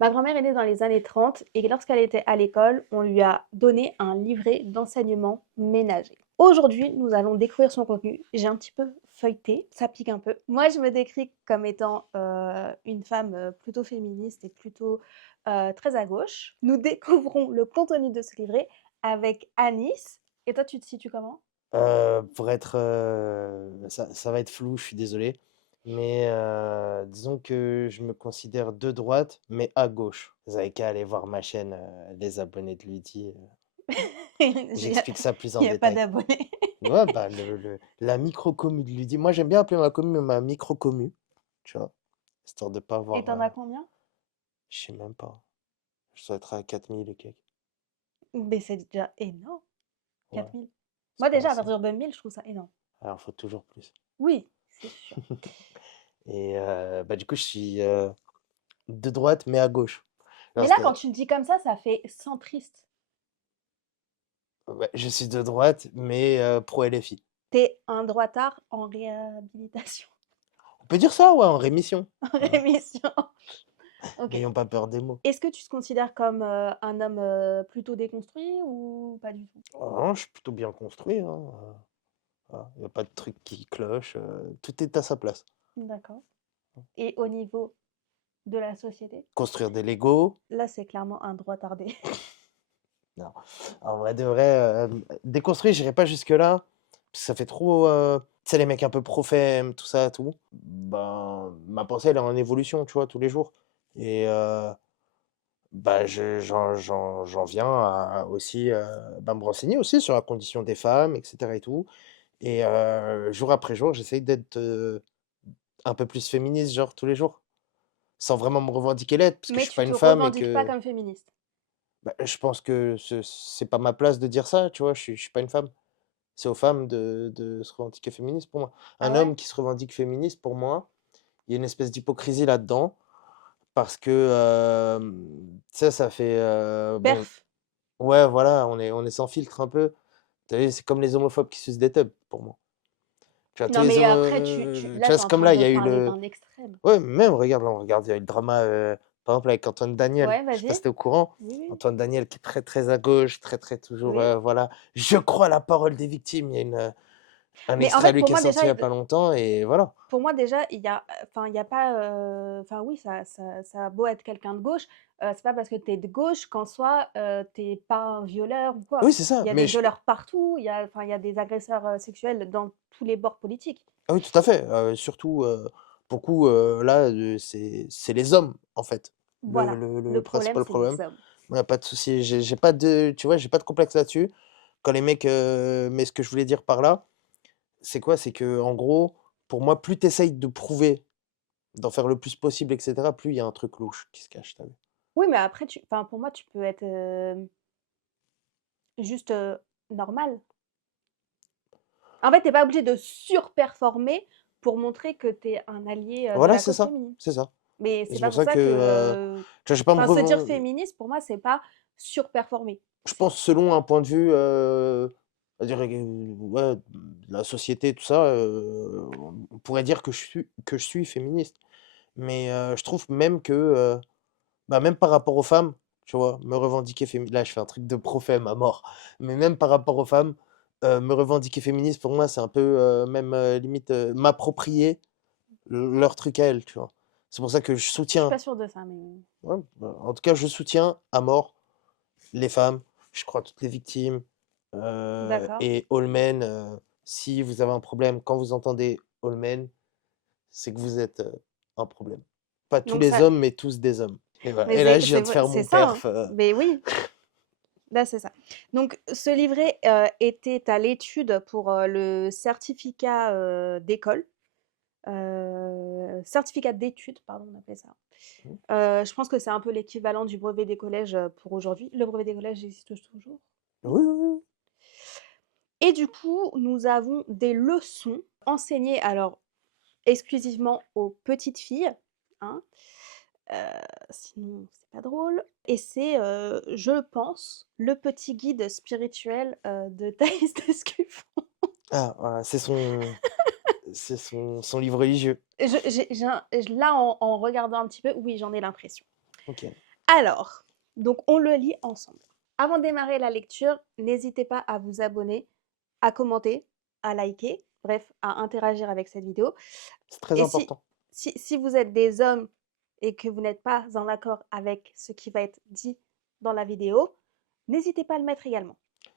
Ma grand-mère est née dans les années 30 et lorsqu'elle était à l'école, on lui a donné un livret d'enseignement ménager. Aujourd'hui, nous allons découvrir son contenu. J'ai un petit peu feuilleté, ça pique un peu. Moi, je me décris comme étant une femme plutôt féministe et plutôt très à gauche. Nous découvrons le contenu de ce livret avec Anis. Et toi, tu te situes comment? Pour être, ça va être flou, je suis désolé, mais disons que je me considère de droite, mais à gauche. Vous avez qu'à aller voir ma chaîne, Les Abonnés de Lydie, Il n'y a, j'explique ça plus en y a pas détail. d'abonnés. Ouais, bah, la micro-commu de Lydie. Moi, j'aime bien appeler ma commu ma micro-commu, tu vois? Histoire de pas Et avoir, t'en as combien? je sais même pas, je dois être à 4 000 et quelques. Mais c'est déjà énorme, Ouais, 4 000. c'est Moi, pas déjà, à assez. partir de 1000, je trouve ça énorme. Alors, faut toujours plus. Oui, c'est sûr. Et bah, du coup, je suis, de droite, mais à gauche. Mais Genre, là, quand tu le dis comme ça fait centriste. ouais, je suis de droite, mais pro LFI. T'es un droitard en réhabilitation, On peut dire ça, ouais, en rémission, en voilà. rémission. Ok. N'ayons pas peur des mots. Est-ce que tu te considères comme un homme plutôt déconstruit ou pas du tout? Ah non, je suis plutôt bien construit, hein, voilà. Il y a pas de truc qui cloche, tout est à sa place. D'accord. Et au niveau de la société? Construire des Legos, Là, c'est clairement un droitardé. non. En vrai de vrai, déconstruire, j'irai pas jusque-là, parce que ça fait trop, tu sais, les mecs un peu pro-femme, tout ça, tout. Ben, ma pensée, elle est en évolution, tu vois, tous les jours et bah, j'en viens à aussi, bah, me renseigner aussi sur la condition des femmes et cetera et tout et jour après jour, j'essaye d'être, un peu plus féministe, genre, tous les jours. Sans vraiment me revendiquer l'être, parce que je Mais suis tu pas te une femme et revendiques pas que, comme féministe. bah, je pense que c'est pas ma place de dire ça, tu vois? Je suis pas une femme. C'est aux femmes de se revendiquer féministe pour moi. Ah Un ouais? homme qui se revendique féministe, pour moi, il y a une espèce d'hypocrisie là-dedans parce que, tu sais, ça fait, bon, Perf. ouais, voilà, on est sans filtre un peu. Tu as vu, c'est comme les homophobes qui sucent des teubs pour moi. Tu vois, tous Non, les mais après, tu là, vois, t'es c'est en comme train là, il de y a eu parler le d'un extrême. ouais, même regarde, là, on regarde, il y a eu le drama, par exemple avec Antoine Daniel. Ouais, Je sais pas si vas-y. tu es au courant? Oui, oui. Antoine Daniel qui est très, très à gauche, très, très toujours, Oui. voilà: «Je crois à la parole des victimes». Il y a un Mais en extrait à fait, lui pour qui est moi, déjà, sorti il y a pas longtemps et voilà. pour moi, déjà, il y a, enfin, il y a pas, enfin, oui, ça a beau être quelqu'un de gauche, c'est pas parce que tu es de gauche qu'en soi, tu pas un violeur ou Oui, quoi. c'est ça, Il y a mais des je violeurs partout, il y a, enfin, il y a des agresseurs, sexuels dans tous les bords politiques. ah oui, tout à fait, surtout, pour le coup, là, c'est les hommes, en fait, le Voilà, le le le problème, principal c'est les problème. hommes. Ouais, pas de souci, j'ai pas de tu vois, j'ai pas de complexe là-dessus. Quand les mecs, mais ce que je voulais dire par là, c'est quoi? C'est qu'en gros, pour moi, plus tu essayes de prouver, d'en faire le plus possible et cetera, plus il y a un truc louche qui se cache, tu as vu? Oui, mais après enfin, pour moi, tu peux être, juste, normal. En fait, tu pas obligé de surperformer pour montrer que tu es un allié, de Voilà, la cause féminine. c'est ça Mais et c'est c'est pas pour pour ça ça que, que, tu vois, je vais pas me enfin, se dire reven féministe, pour moi, c'est pas surperformer. je C'est pense selon un point de vue, on va dire, ouais, de la société, tout ça, on pourrait dire que je suis féministe. Mais, je trouve même que, bah, même par rapport aux femmes, tu vois? Me revendiquer là, je fais un truc de pro-femme à mort, mais même par rapport aux femmes, me revendiquer féministe pour moi, c'est un peu, même, limite, m'approprier leur truc à elles, tu vois? C'est pour ça que je je suis soutiens pas sûre de ça, mais ouais, bah, en tout cas, je soutiens à mort les femmes, je crois à toutes les victimes, d'accord. et all men, si vous avez un problème, quand vous entendez all men, c'est que vous êtes, un problème. Pas tous Donc les ça, hommes, mais tous des hommes et voilà mais et là, je viens de faire c'est mon ça, hein. perf, Mais oui, là, c'est ça. Donc ce livret, était à l'étude pour, le certificat, d'école, certificat d'études, pardon, on appelait ça. mmh, Je pense que c'est un peu l'équivalent du brevet des collèges, pour aujourd'hui. Le brevet des collèges existe toujours? Oui. oui, oui, oui. Et du coup, nous avons des leçons enseignées, alors exclusivement aux petites filles, hein, heu, sinon c'est pas drôle et c'est, je pense, le petit guide spirituel, de Thaïs Descuffon. Ah voilà, c'est son livre religieux. J'ai un là, en regardant un petit peu, oui, j'en ai l'impression. OK. Alors, donc on le lit ensemble. Avant de démarrer la lecture, n'hésitez pas à vous abonner, à commenter, à liker, bref, à interagir avec cette vidéo. C'est très Et si, important. si vous êtes des hommes et que vous n'êtes pas en accord avec ce qui va être dit dans la vidéo, n'hésitez pas à le mettre également.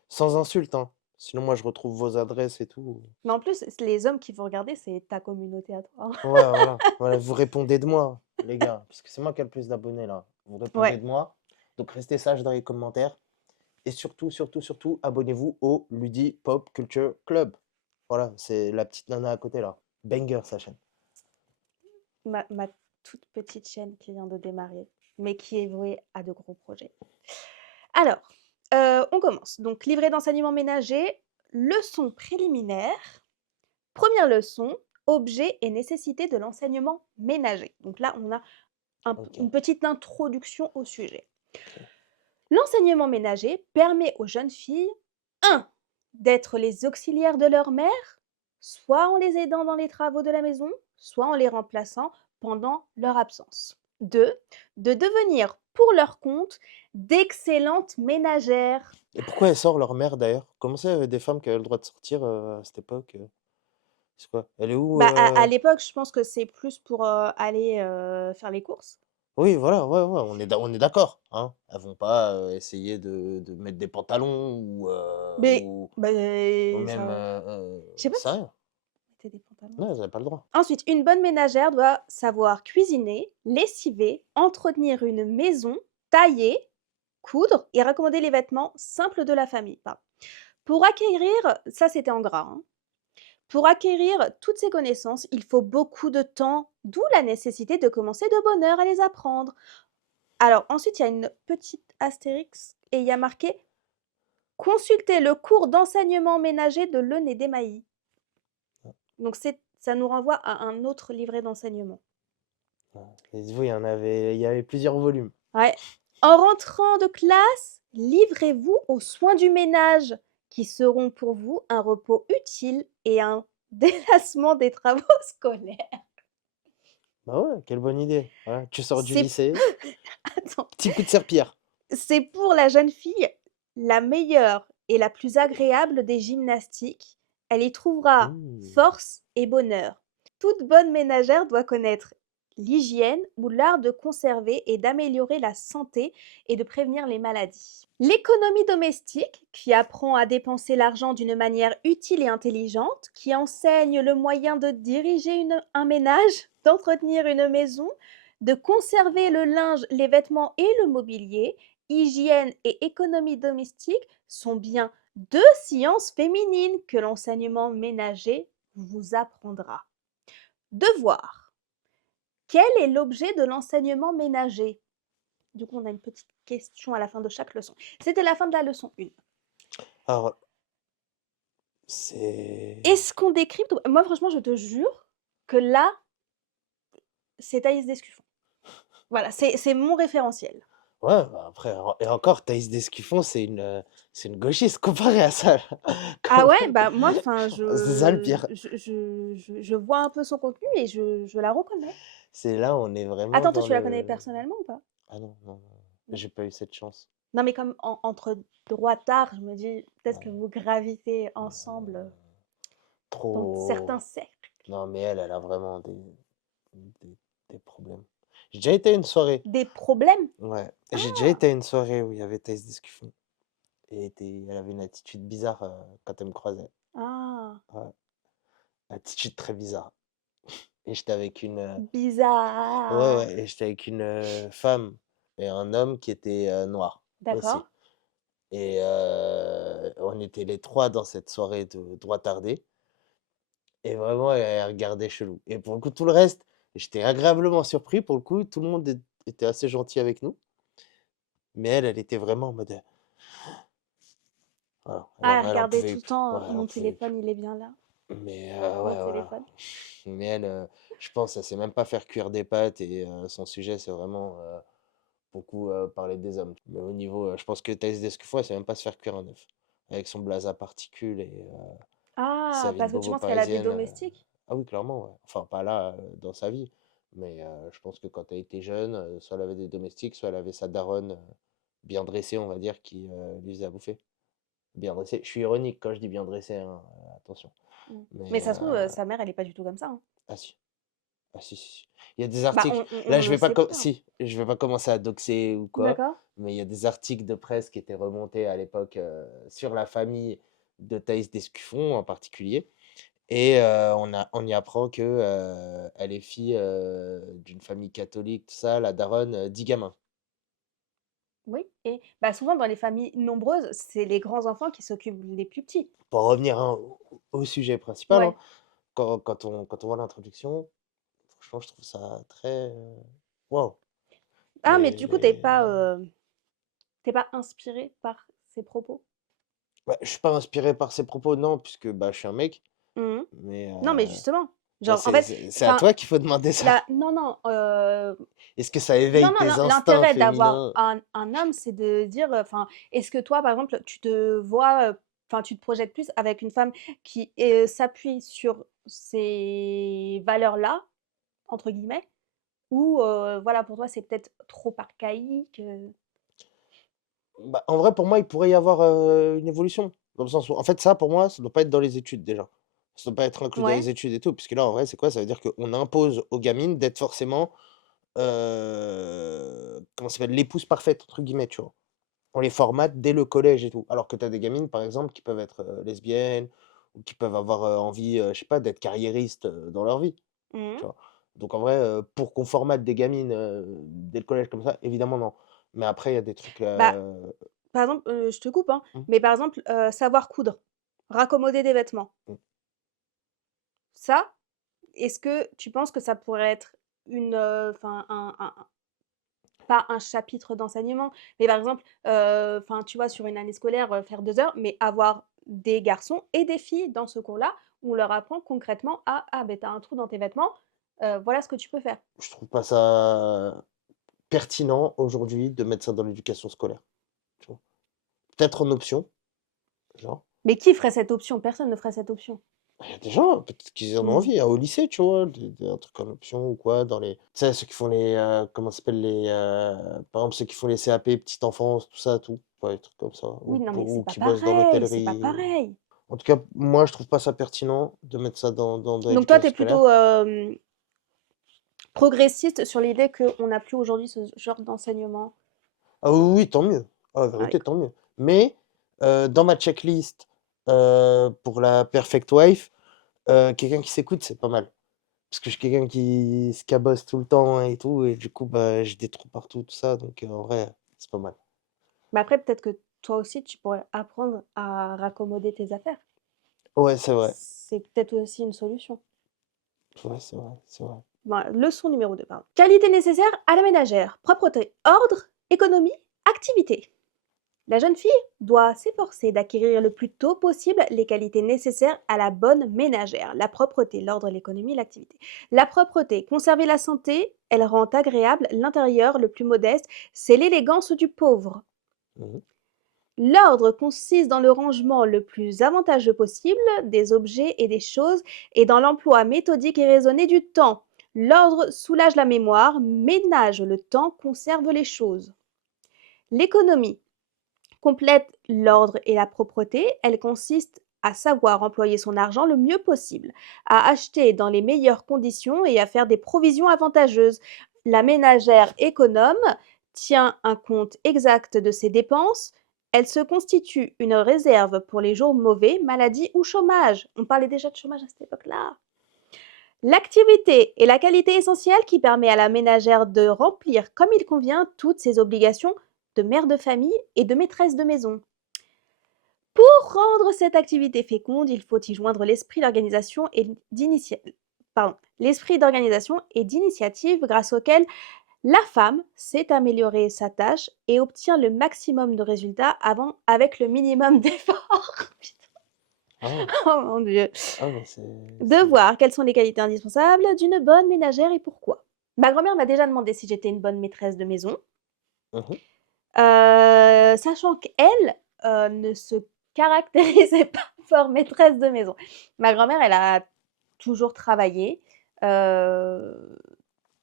Sans insulte, hein. Sinon, moi, je retrouve vos adresses et tout. Mais en plus, les hommes qui vont regarder, c'est ta communauté à toi, hein. Ouais, voilà. Voilà, vous répondez de moi, les gars, parce que c'est moi qui ai le plus d'abonnés là. Vous répondez Ouais, de moi. Donc restez sages dans les commentaires. Et surtout, surtout, surtout, abonnez-vous au Ludi Pop Culture Club. Voilà, c'est la petite nana à côté là. Banger sa chaîne. ma toute petite chaîne qui vient de démarrer, mais qui est vouée à de gros projets. Alors, on commence. Donc, livret d'enseignement ménager, leçon préliminaire. Première leçon, objet et nécessité de l'enseignement ménager. Donc là, on a Ok, une petite introduction au sujet. ok. L'enseignement ménager permet aux jeunes filles, 1, d'être les auxiliaires de leur mère, soit en les aidant dans les travaux de la maison, soit en les remplaçant pendant leur absence. 2, de devenir pour leur compte d'excellentes ménagères. Et pourquoi elles sortent leur mère d'ailleurs? Comment ça, des femmes qui avaient le droit de sortir à cette époque? C'est quoi? Elle est où? Bah, à l'époque, je pense que c'est plus pour, aller, faire les courses. Oui, voilà, ouais, ouais, on est d'accord, hein. Elles vont pas, essayer de mettre des pantalons Mais ou beh, même, ça je sais pas sais si rien. c'était des pantalons. Non, elles avaient pas le droit. Ensuite, une bonne ménagère doit savoir cuisiner, lessiver, entretenir une maison, tailler, coudre et raccommoder les vêtements simples de la famille. Pardon. Pour acquérir, ça c'était en gras, hein. Pour acquérir toutes ces connaissances, il faut beaucoup de temps, d'où la nécessité de commencer de bonne heure à les apprendre. Alors ensuite, il y a une petite astérix et il y a marqué consulter le cours d'enseignement ménager de Lené Desmailly. Donc ça nous renvoie à un autre livret d'enseignement. Ouais. Et vous, il y avait plusieurs volumes. Ouais. En rentrant de classe, livrez-vous aux soins du ménage, qui seront pour vous un repos utile et un délassement des travaux scolaires. Bah ouais, quelle bonne idée. Voilà, tu sors du C'est lycée, attends, petit coup de serpillère. c'est pour la jeune fille la meilleure et la plus agréable des gymnastiques. Elle y trouvera Mmh. force et bonheur. Toute bonne ménagère doit connaître l'hygiène ou l'art de conserver et d'améliorer la santé et de prévenir les maladies. L'économie domestique, qui apprend à dépenser l'argent d'une manière utile et intelligente, qui enseigne le moyen de diriger un ménage, d'entretenir une maison, de conserver le linge, les vêtements et le mobilier. Hygiène et économie domestique sont bien deux sciences féminines que l'enseignement ménager vous apprendra. Devoir. Quel est l'objet de l'enseignement ménager? Du coup, on a une petite question à la fin de chaque leçon. C'était la fin de la leçon 1. Alors, c'est Est-ce qu'on décrypte? Moi, franchement, je te jure que là, c'est Thaïs Descuffon. Voilà, c'est mon référentiel. ouais, bah, après et encore Thaïs Descuffon, c'est une gauchiste comparé à ça, là. Ah Quand ouais, même. bah moi, enfin, C'est ça le pire. je vois un peu son contenu et je la reconnais. C'est là, on est vraiment Attends, toi, dans tu la connais le personnellement ou pas? ah non, non, non, Non. j'ai pas eu cette chance. Non, mais comme entre droitards, je me dis peut-être que Ouais, vous gravitez ensemble non, dans trop certains cercles. non, mais elle a vraiment des des problèmes. J'ai déjà été à une soirée, Des problèmes? ouais, j'ai déjà Ah! été à une soirée où il y avait Thaïs Descuffon et elle avait une attitude bizarre, quand elle me croisait. Ah! Ouais, attitude très bizarre et j'étais avec ouais, Bizarre. ouais et j'étais avec une, femme et un homme qui était, noir D'accord. aussi et on était les 3 dans cette soirée de droitardés et vraiment elle regardait chelou et pour le coup, tout le reste, j'étais agréablement surpris pour le coup, tout le monde était assez gentil avec nous, mais elle était vraiment en mode, voilà, Ah, elle en regardez pouvait tout le plus. Ouais, temps, elle en mon pouvait plus. téléphone, il est bien là. Mais Mon ouais, voilà. téléphone. Mais elle, je pense, elle sait même pas faire cuire des pâtes et son sujet, c'est vraiment, beaucoup, parler des hommes. Mais au niveau, je pense que Thaïs Descuffon, elle sait même pas se faire cuire un œuf. Avec son blaze à particules et sa Ah, vie de parce que tu bobo penses qu'elle a des parisienne, domestiques? ah oui, clairement, ouais. Enfin, pas là, dans sa vie, Mais je pense que quand elle était jeune, soit elle avait des domestiques, soit elle avait sa daronne bien dressée, on va dire, qui lui faisait à bouffer. Bien dressée. Je suis ironique quand je dis bien dressée, hein, attention. Mmh. Mais Mais ça se trouve, sa mère, elle est pas du tout comme ça, hein. ah si, ah si, si, si. Il y a des Bah, articles. Là, on je le vais pas sait pas. si, je vais pas commencer à doxer ou quoi, D'accord. mais il y a des articles de presse qui étaient remontés à l'époque sur la famille de Thaïs Descuffon en particulier. Et on y apprend que elle est fille d'une famille catholique, tout ça, la daronne 10 gamins. Oui et bah, souvent dans les familles nombreuses, c'est les grands enfants qui s'occupent des plus petits. Pour revenir hein, au sujet principal, hein, Ouais. quand on voit l'introduction, franchement, je trouve ça très waouh! Ah mais du coup, Les tu pas inspiré par ses propos? bah, je suis pas inspiré par ses propos, non, puisque, bah, je suis un mec, Mmh. mais Non mais justement, bah, genre en c'est fait, c'est c'est à enfin toi qu'il faut demander ça. la non, non, Est-ce que ça non, éveille non, tes instincts l'intérêt d'avoir féminins? un homme, c'est de dire, enfin, est-ce que toi, par exemple, tu te vois, enfin, tu te projettes plus avec une femme qui, s'appuie sur ces «valeurs-là», entre guillemets, ou voilà, pour toi, c'est peut-être trop archaïque, Bah, en vrai, pour moi, il pourrait y avoir, une évolution. Dans le sens où en fait, ça, pour moi, ça doit pas être dans les études, déjà. Ça doit pas être inclus dans Ouais. les études et tout, puisque là, en vrai, c'est quoi? Ça veut dire qu'on impose aux gamines d'être forcément, comment ça s'appelle? «L'épouse parfaite» entre guillemets, tu vois? On les formate dès le collège et tout. Alors que tu as des gamines, par exemple, qui peuvent être, lesbiennes ou qui peuvent avoir, envie, je sais pas, d'être carriéristes, dans leur vie, Mmh. tu vois? Donc en vrai, pour qu'on formate des gamines, dès le collège comme ça, évidemment non. Mais après, il y a des trucs, Bah, par exemple, je te coupe, hein, mmh, mais par exemple, savoir coudre, raccommoder des vêtements, mmh. ça, est-ce que tu penses que ça pourrait être une, enfin un pas un chapitre d'enseignement, mais par exemple, enfin, tu vois, sur une année scolaire, faire 2 heures, mais avoir des garçons et des filles dans ce cours-là, où on leur apprend concrètement à: «Ah beh, tu as un trou dans tes vêtements, voilà ce que tu peux faire». Je trouve pas ça pertinent aujourd'hui de mettre ça dans l'éducation scolaire, tu vois? Peut-être en option, genre. Mais qui ferait cette option? Personne ne ferait cette option. Il y a des gens, peut-être qu'ils en ont Mmh. envie, hein, au lycée, tu vois? Un truc en option ou quoi, dans les tu sais, ceux qui font les, comment ça s'appelle? Les, par exemple, ceux qui font les CAP petite enfance, tout ça, tout. Ouais, des trucs comme ça, Oui, non, mais ou c'est pas qui bossent dans pareil, c'est pas l'hôtellerie. pareil. En tout cas, moi, je trouve pas ça pertinent de mettre ça dans Donc toi, tu l'éducation es scolaire. plutôt, progressiste sur l'idée qu'on n'a plus aujourd'hui ce genre d'enseignement? Ah oui, oui, tant mieux. Ah, la Ah vérité, d'accord. tant mieux. Mais, dans ma checklist, pour la perfect wife, quelqu'un qui s'écoute, c'est pas mal. Parce que je suis quelqu'un qui se cabosse tout le temps et tout et du coup, bah, j'ai des trous partout, tout ça, donc en vrai, c'est pas mal. Mais après peut-être que toi aussi tu pourrais apprendre à raccommoder tes affaires. Ouais, c'est vrai. C'est peut-être aussi une solution. Ouais, c'est vrai, c'est vrai. Bon, leçon numéro 2, pardon. Qualité nécessaire à la ménagère. Propreté, ordre, économie, activité. La jeune fille doit s'efforcer d'acquérir le plus tôt possible les qualités nécessaires à la bonne ménagère. La propreté, l'ordre, l'économie, l'activité. La propreté, conserver la santé, elle rend agréable l'intérieur le plus modeste, c'est l'élégance du pauvre. Mmh. L'ordre consiste dans le rangement le plus avantageux possible des objets et des choses et dans l'emploi méthodique et raisonné du temps. L'ordre soulage la mémoire, ménage le temps, conserve les choses. L'économie complète l'ordre et la propreté. Elle consiste à savoir employer son argent le mieux possible, à acheter dans les meilleures conditions et à faire des provisions avantageuses. La ménagère économe tient un compte exact de ses dépenses. Elle se constitue une réserve pour les jours mauvais, maladie ou chômage. On parlait déjà de chômage à cette époque-là. L'activité est la qualité essentielle qui permet à la ménagère de remplir comme il convient toutes ses obligations de mère de famille et de maîtresse de maison. Pour rendre cette activité féconde, il faut y joindre l'esprit d'organisation et d'initiative grâce auquel la femme sait améliorer sa tâche et obtient le maximum de résultats avec le minimum d'efforts. Ah ouais, Oh mon Dieu. ah mais De voir quelles sont les qualités indispensables d'une bonne ménagère et pourquoi. Ma grand-mère m'a déjà demandé si j'étais une bonne maîtresse de maison, mmh. sachant qu'elle, ne se caractérisait pas par maîtresse de maison. Ma grand-mère, elle a toujours travaillé, heu,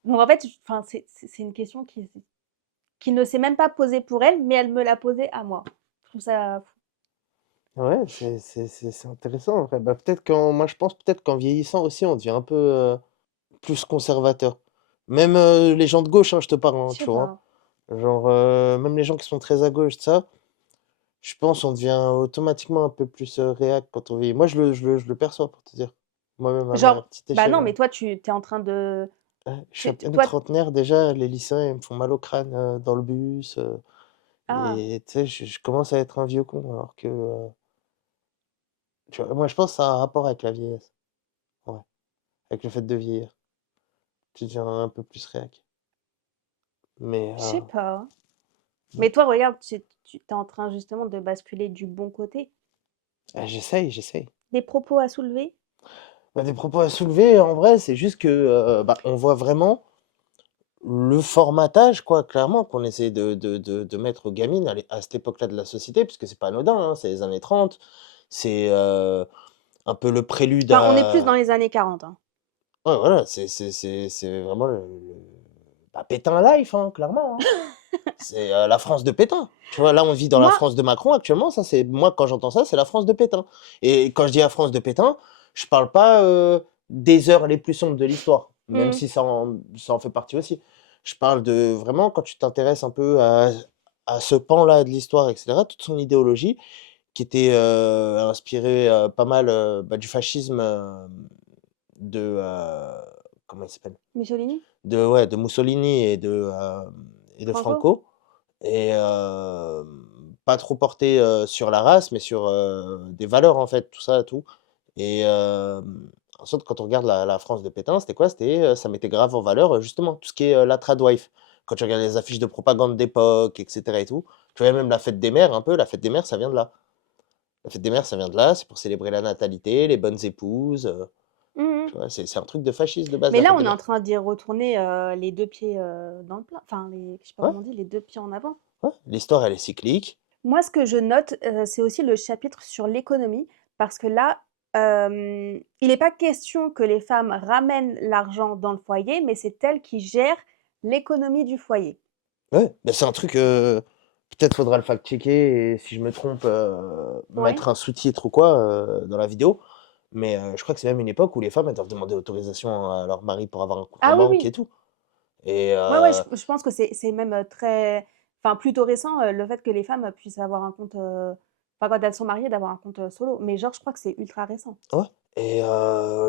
Donc en fait, enfin, c'est une question qui ne s'est même pas posée pour elle, mais elle me l'a posée à moi. Je trouve ça fou. Ouais, c'est intéressant, en vrai. Bah, moi, je pense peut-être qu'en vieillissant aussi, on devient un peu plus conservateur. Même les gens de gauche, hein, je te parle, Je hein, sais tu vois. pas. Genre, même les gens qui sont très à gauche, ça, je pense on devient automatiquement un peu plus réac quand on vieillit. Moi, je le perçois, pour te dire. Moi-même, à ma Genre, petite bah échelle. non, mais toi, tu es en train de. Ouais, je suis à peine Toi, trentenaire déjà, les lycéens, ils me font mal au crâne dans le bus. ah, Et tu sais, je commence à être un vieux con, alors que, tu vois, moi, je pense que ça a un rapport avec la vieillesse. Ouais, avec le fait de vieillir. Tu deviens un peu plus réac. Mais je sais pas. mmh, Mais toi, regarde, tu es en train justement de basculer du bon côté. j'essaye. Des propos à soulever? Bah, des propos à soulever, en vrai, c'est juste que, bah, on voit vraiment le formatage, quoi, clairement, qu'on essaie de mettre aux gamines à cette époque-là de la société, puisque c'est pas anodin, hein, c'est les années 30, c'est, un peu le prélude Enfin, on est plus dans à les années 40, hein. ouais, voilà, c'est vraiment bah, Pétain life, hein, clairement, hein. C'est, la France de Pétain. Tu vois, là, on vit dans la Moi, France de Macron actuellement, ça c'est moi quand j'entends ça, c'est la France de Pétain et quand je dis la France de Pétain, je parle pas, des heures les plus sombres de l'histoire, même mmh, si ça en fait partie aussi. Je parle de vraiment quand tu t'intéresses un peu à ce pan-là de l'histoire et cetera, toute son idéologie qui était, inspirée, pas mal, bah, du fascisme, de, comment il s'appelle? Mussolini? De Mussolini et de Franco? Franco et pas trop porté, sur la race, mais sur, des valeurs, en fait, tout ça, tout et ensuite, quand on regarde la France de Pétain, c'était quoi? C'était, ça mettait grave en valeur, justement, tout ce qui est, la tradwife. Quand tu regardes les affiches de propagande d'époque et cetera et tout, tu vois même la fête des mères, un peu, la fête des mères, ça vient de là. La fête des mères, ça vient de là, c'est pour célébrer la natalité, les bonnes épouses, Mmh. tu vois? C'est un truc de fasciste de base, Mais la là, fête on des est en mères. train d'y retourner, les 2 pieds, dans le plat. Enfin, je sais pas Ouais, comment on dit, les 2 pieds en avant. ouais, l'histoire, elle est cyclique. Moi, ce que je note, c'est aussi le chapitre sur l'économie parce que là, il n'est pas question que les femmes ramènent l'argent dans le foyer, mais c'est elles qui gèrent l'économie du foyer. Ouais, bah, c'est un truc, peut-être faudra le fact-checker et si je me trompe, Ouais. mettre un sous-titre ou quoi, dans la vidéo. Mais, je crois que c'est même une époque où les femmes, elles doivent demander autorisation à leur mari pour avoir un compte en Ah oui, banque oui. et tout. Et Ouais, ouais, je pense que c'est même, très enfin, plutôt récent, le fait que les femmes, puissent avoir un compte, enfin, quand elles sont mariées, d'avoir un compte, solo. Mais genre, je crois que c'est ultra récent. ouais et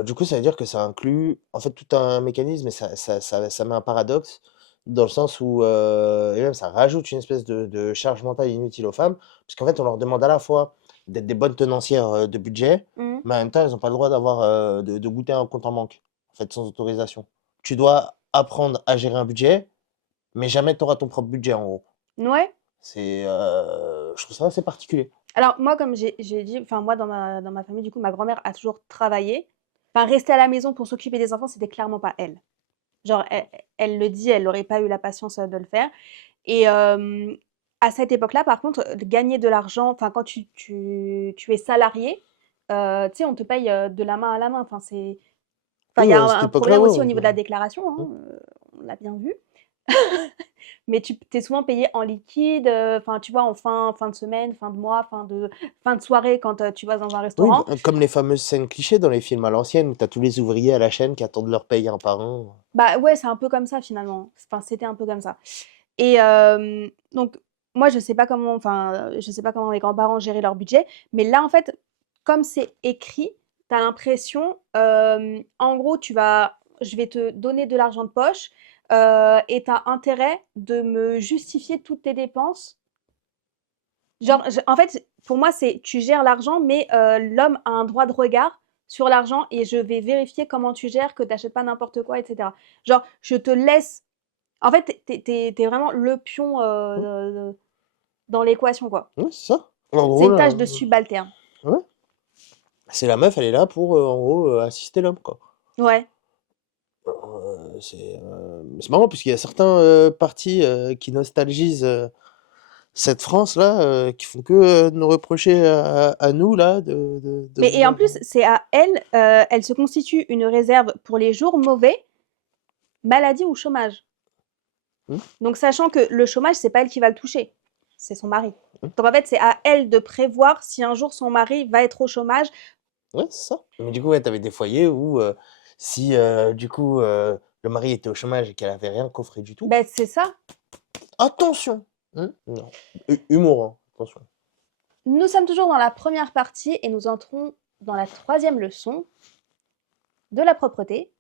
du coup, ça veut dire que ça inclut, en fait, tout un mécanisme et ça met un paradoxe dans le sens où, et même ça rajoute une espèce de charge mentale inutile aux femmes, puisqu'en fait, on leur demande à la fois d'être des bonnes tenancières, de budget, Mmh. mais en même temps, elles ont pas le droit d'avoir, de goûter un compte en banque, en fait, sans autorisation. Tu dois apprendre à gérer un budget, mais jamais tu auras ton propre budget, en gros. Ouais. C'est, je trouve ça assez particulier. Alors moi, comme j'ai dit, enfin moi dans ma famille, du coup, ma grand-mère a toujours travaillé. Enfin, rester à la maison pour s'occuper des enfants, c'était clairement pas elle. Genre, elle le dit, elle n'aurait pas eu la patience de le faire. Et à cette époque-là, par contre, gagner de l'argent, enfin quand tu es salarié, tu sais, on te paye de la main à la main. Enfin, enfin, il y Oui, a à cette un époque-là, problème ouais, aussi au niveau de la déclaration, mmh. hein, on l'a bien vu. Mais tu es souvent payé en liquide, enfin, tu vois, en fin de semaine, fin de mois, fin de soirée quand, tu vas dans un Oui, restaurant. comme les fameuses scènes clichés dans les films à l'ancienne, où tu tous les ouvriers à la chaîne qui attendent leur paye un par un. Bah, ouais, c'est un peu comme ça finalement. Enfin, c'était un peu comme ça. Et donc moi, je sais pas comment mes grands-parents géraient leur budget, mais là, en fait, comme c'est écrit, tu as l'impression, en gros, je vais te donner de l'argent de poche, et tu as intérêt de me justifier toutes tes dépenses. Genre, en fait, pour moi, c'est tu gères l'argent, mais l'homme a un droit de regard sur l'argent et je vais vérifier comment tu gères, que tu n'achètes pas n'importe quoi, etc. Genre, je te laisse. En fait, t'es vraiment le pion Mmh, dans l'équation, quoi. ouais, c'est ça. En C'est gros, une tâche là, de subalterne. ouais, c'est la meuf, elle est là pour, en gros, assister l'homme, quoi. Ouais. C'est marrant puisqu'il y a certains, partis, qui nostalgisent, cette France-là, qui font que, nous reprocher à nous là de Mais et en vouloir, plus, c'est à elle, elle se constitue une réserve pour les jours mauvais. maladie ou chômage. Mmh. Donc sachant que le chômage, c'est pas elle qui va le toucher, c'est son mari. Mmh. Donc en fait, c'est à elle de prévoir si un jour son mari va être au chômage. Ouais, c'est ça. Mais du coup, ouais, tu avais des foyers où si du coup le mari était au chômage et qu'elle avait rien coffré du tout, Ben c'est ça. attention! Non. Humour, hein, attention. Nous sommes toujours dans la première partie et nous entrons dans la troisième leçon de la propreté,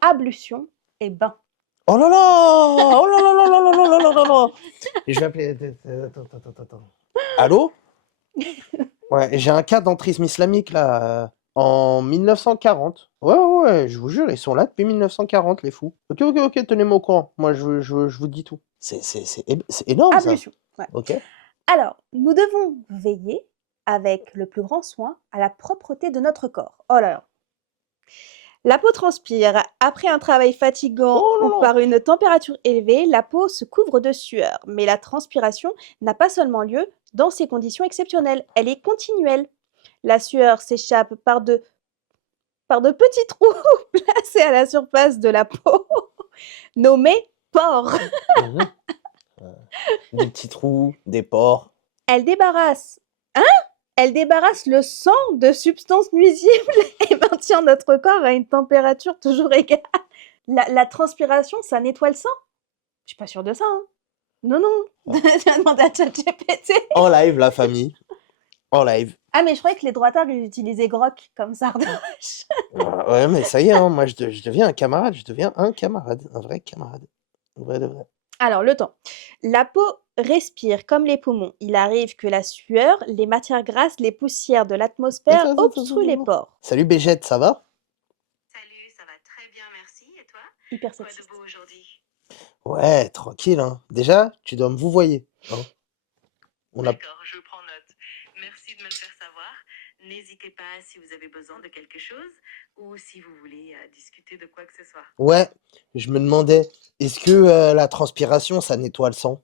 ablution et bain. Oh là là! Oh là là là là là là là là là là! Et je vais appeler. Attends. Allô? Ouais, j'ai un cas d'entrisme islamique là en 1940. Ouais, ouais, ouais, je vous jure, ils sont là depuis 1940, les fous. Ok, tenez-moi au courant. Moi, je vous dis tout. C'est énorme ça. Ablution. Ouais. Ok. Alors, nous devons veiller avec le plus grand soin à la propreté de notre corps. Oh là là. La peau transpire. Après un travail fatigant Oh là ou là! par une température élevée, la peau se couvre de sueur. Mais la transpiration n'a pas seulement lieu dans ces conditions exceptionnelles, elle est continuelle. La sueur s'échappe par de petits trous placés à la surface de la peau, nommés pores. Mhm. Des petits trous, des pores. Elle débarrasse. Elle débarrasse le sang de substances nuisibles et maintient notre corps à une température toujours égale. La transpiration, ça nettoie le sang? Je suis pas sûre de ça, hein. Non, non. Tu as demandé à ChatGPT. En live, la famille. En live. Ah, mais je croyais que les droitards, ils utilisaient Grok comme sardoche. Ouais, mais ça y est, hein, moi je deviens un camarade. Je deviens un camarade. Un vrai camarade. Un vrai de vrai. Alors, le temps. La peau respire comme les poumons. Il arrive que la sueur, les matières grasses, les poussières de l'atmosphère obstruent les pores. Salut Bégette, ça va? Salut, ça va très bien, merci. Et toi? Hyper Quoi de sexiste. beau aujourd'hui? Ouais, tranquille, hein. Déjà, tu dois me vous voyer. Hein. On a... D'accord, je prends note. Merci de me le faire savoir. N'hésitez pas si vous avez besoin de quelque chose ou si vous voulez discuter de quoi que ce soit. Ouais, je me demandais, est-ce que la transpiration, ça nettoie le sang?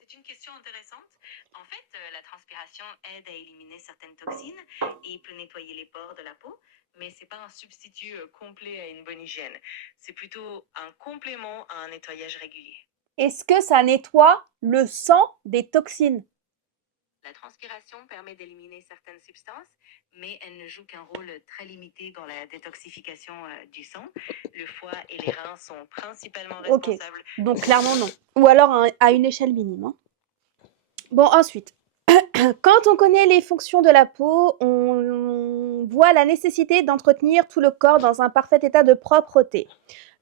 C'est une question intéressante. En fait, la transpiration aide à éliminer certaines toxines et peut nettoyer les pores de la peau, mais c'est pas un substitut complet à une bonne hygiène. C'est plutôt un complément à un nettoyage régulier. Est-ce que ça nettoie le sang des toxines? La transpiration permet d'éliminer certaines substances, mais elle ne joue qu'un rôle très limité dans la détoxification du sang. Le foie et les reins sont principalement Ok. responsables. Donc, clairement, non. Ou alors à une échelle minime, hein. Bon, ensuite, quand on connaît les fonctions de la peau, on voit la nécessité d'entretenir tout le corps dans un parfait état de propreté.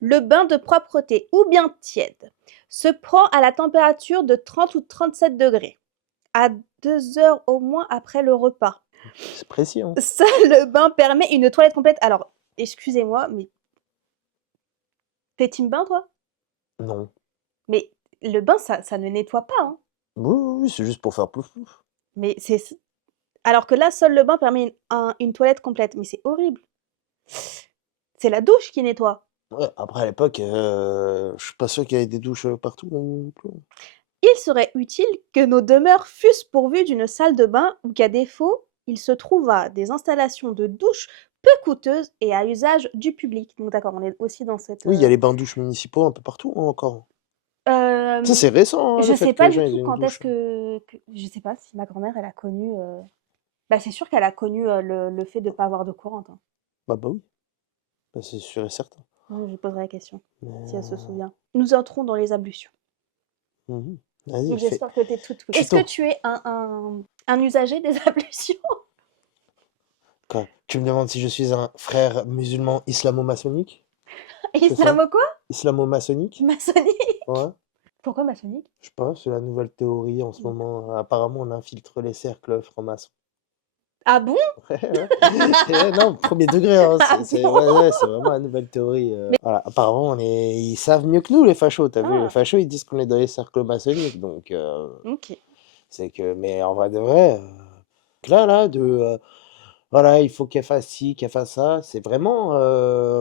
Le bain de propreté, ou bien tiède, se prend à la température de 30 ou 37 degrés, à 2 heures au moins après le repas. C'est précis, hein. Seul le bain permet une toilette complète. Alors, excusez-moi, mais t'es team bain, toi? Non. Mais le bain, ça ne nettoie pas, hein. Oui, c'est juste pour faire plouf plouf. Mais c'est... Alors que là, seul le bain permet une toilette complète. Mais c'est horrible. C'est la douche qui nettoie. Ouais, après à l'époque, je suis pas sûr qu'il y ait des douches partout non plus. Il serait utile que nos demeures fussent pourvues d'une salle de bain ou qu'à défaut, il se trouvât des installations de douche peu coûteuses et à usage du public. Donc d'accord, on est aussi dans cette... Oui, il y a les bains-douches municipaux un peu partout hein, encore. Ça, Euh, c'est récent, hein, je le sais fait que les pas gens du aient tout une quand est-ce douche. Je sais pas si ma grand-mère, elle a connu... Bah c'est sûr qu'elle a connu le fait de pas avoir d'eau courante, hein. Bah oui, bah, c'est sûr et certain. Je lui poserai la question, Mais, si elle se souvient. Nous entrons dans les ablutions. mhm. Vas-y, Donc fais j'espère que tu es toute cool. Est-ce tuto. que tu es un usager des ablutions? Quoi? Tu me demandes si je suis un frère musulman islamo-maçonnique? C'est ça? Islamo quoi? Islamo-maçonnique? Maçonnique? Ouais, Pourquoi maçonnique? je sais pas, c'est la nouvelle théorie en ce moment. Apparemment, on infiltre les cercles francs-maçons. Ah bon? Ouais, ouais. Ouais, non, premier degré, hein, Ah c'est bon? ouais, c'est vraiment la nouvelle théorie. Voilà, apparemment, ils savent mieux que nous, les fachos, t'as vu? Les Ah, fachos, ils disent qu'on est dans les cercles maçonniques, donc ok. c'est que, mais en vrai de vrai, voilà, il faut qu'elle fasse ci, qu'elle fasse ça, c'est vraiment,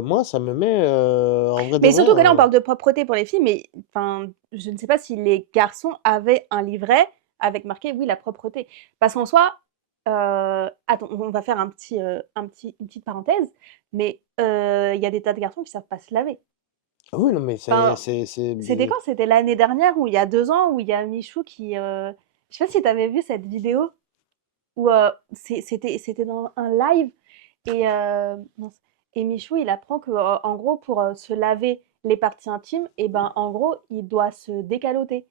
moi, ça me met en vrai de Mais vrai. surtout que là, on parle de propreté pour les filles, mais enfin, je ne sais pas si les garçons avaient un livret avec marqué oui, la propreté. Parce qu'en soi, attends, on va faire une petite parenthèse, mais il y a des tas de garçons qui savent pas se laver. Ah oui, non, mais Enfin, c'était quand? C'était l'année dernière ou il y a 2 ans où il y a Michou qui, je sais pas si tu avais vu cette vidéo où, c'était dans un live et mince et Michou, il apprend que, en gros, pour, se laver les parties intimes et ben, en gros, il doit se décaloter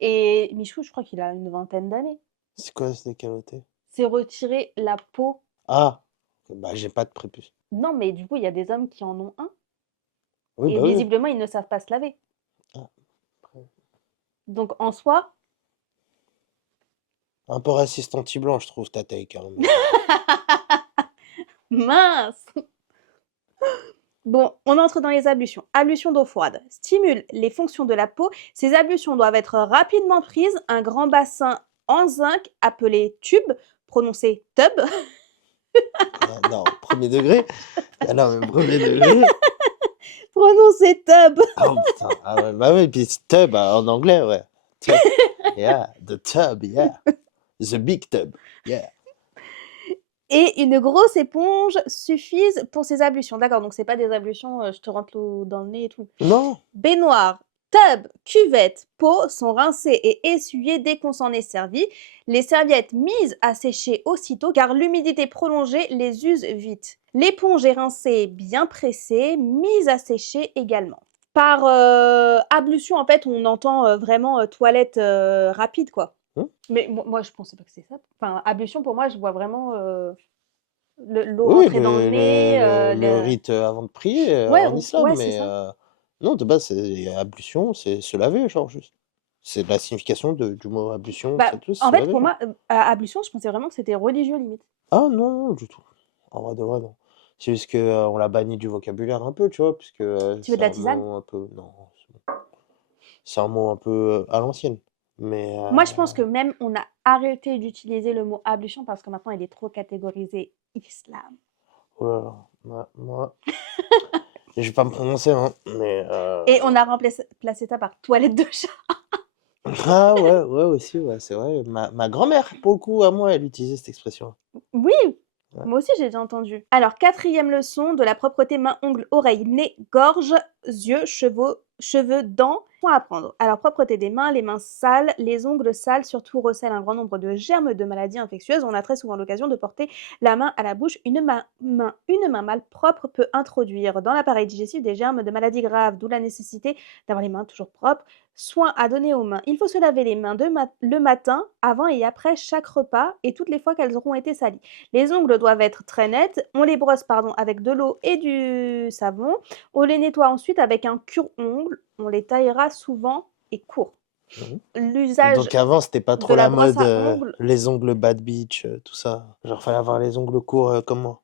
et Michou, je crois qu'il a une vingtaine d'années. c'est quoi ce décaloté? C'est retirer la peau. Ah, bah j'ai pas de prépuce. Non, mais du coup, il y a des hommes qui en ont un Oui, et bah oui. visiblement, ils ne savent pas se laver. Ah, après. Donc en soi, Un peu raciste anti-blanc, je trouve, ta take, hein, mais mince! Bon, on entre dans les ablutions. Ablution d'eau froide stimule les fonctions de la peau. Ces ablutions doivent être rapidement prises. Un grand bassin en zinc appelé tube, prononcé tub, non, premier degré. Ah non, mais premier degré. prononcé tub, Oh putain, ah ouais, bah oui, puis tub en anglais, ouais. Tub, yeah, the tub, yeah. The big tub, yeah. et une grosse éponge suffisent pour ces ablutions. D'accord, donc c'est pas des ablutions, je te rentre l'eau dans le nez et tout. Non, Baignoire, tub, cuvette, pot sont rincés et essuyés dès qu'on s'en est servi. Les serviettes mises à sécher aussitôt car l'humidité prolongée les use vite. L'éponge est rincée bien pressée, mise à sécher également. Par ablution, en fait, on entend vraiment toilette rapide, quoi. Mais moi, je pensais pas que c'était ça. Enfin, ablution, pour moi, je vois vraiment l'eau oui, rentrer dans le nez. le rite avant de prier Ouais, en islam, ouais, c'est mais ça. non, de base, c'est ablution, c'est se laver, genre, juste. C'est la signification du mot ablution, Bah, c'est tout, c'est en se fait, laver, pour genre. moi, ablution, je pensais vraiment que c'était religieux, limite. Ah non, non, du tout. En vrai de vrai, non. C'est juste que on l'a banni du vocabulaire un peu, tu vois, puisque Tu veux de c'est la un tisane? mot un peu. Non, c'est un mot un peu à l'ancienne. Mais Moi, je pense que même on a arrêté d'utiliser le mot ablution parce que maintenant, il est trop catégorisé islam. oh là là, moi, je vais pas me prononcer, hein, mais Et on a remplacé ça par toilette de chat. ah ouais, ouais aussi, ouais, c'est vrai. Ma grand-mère, pour le coup, à moi, elle utilisait cette expression. Oui, Ouais. moi aussi j'ai déjà entendu. Alors, quatrième leçon de la propreté mains, ongles, oreilles, nez, gorge, yeux, cheveux, dents. Point à apprendre. Alors, propreté des mains, les mains sales, les ongles sales, surtout recèlent un grand nombre de germes de maladies infectieuses. On a très souvent l'occasion de porter la main à la bouche. Une main mal propre peut introduire dans l'appareil digestif des germes de maladies graves, d'où la nécessité d'avoir les mains toujours propres. Soin à donner aux mains. Il faut se laver les mains le matin, avant et après chaque repas et toutes les fois qu'elles auront été salies. Les ongles doivent être très nets. On les brosse avec de l'eau et du savon. On les nettoie ensuite avec un cure-ongles. On les taillera souvent et court. Mhm. L'usage Donc avant, c'était pas de trop la la brosse mode, à ongles, les ongles bad bitch, tout ça. Genre, fallait avoir les ongles courts comme moi.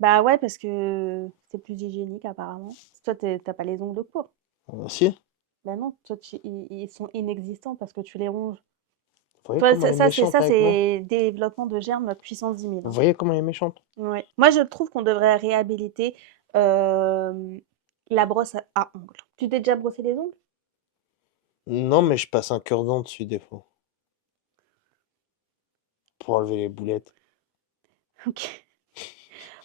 bah ouais, parce que c'est plus hygiénique apparemment. Toi, t'as pas les ongles courts. Si, Bah non, toi, ils sont inexistants parce que tu les ronges. vous voyez Toi, comment elle est méchante avec moi? c'est développement de germes puissance 10 000. Vous Hein. voyez comment elle est méchante? Ouais. Moi, je trouve qu'on devrait réhabiliter la brosse à ongles. Tu t'es déjà brossé les ongles? Non, mais je passe un cure-dent dessus des fois, pour enlever les boulettes. Ok.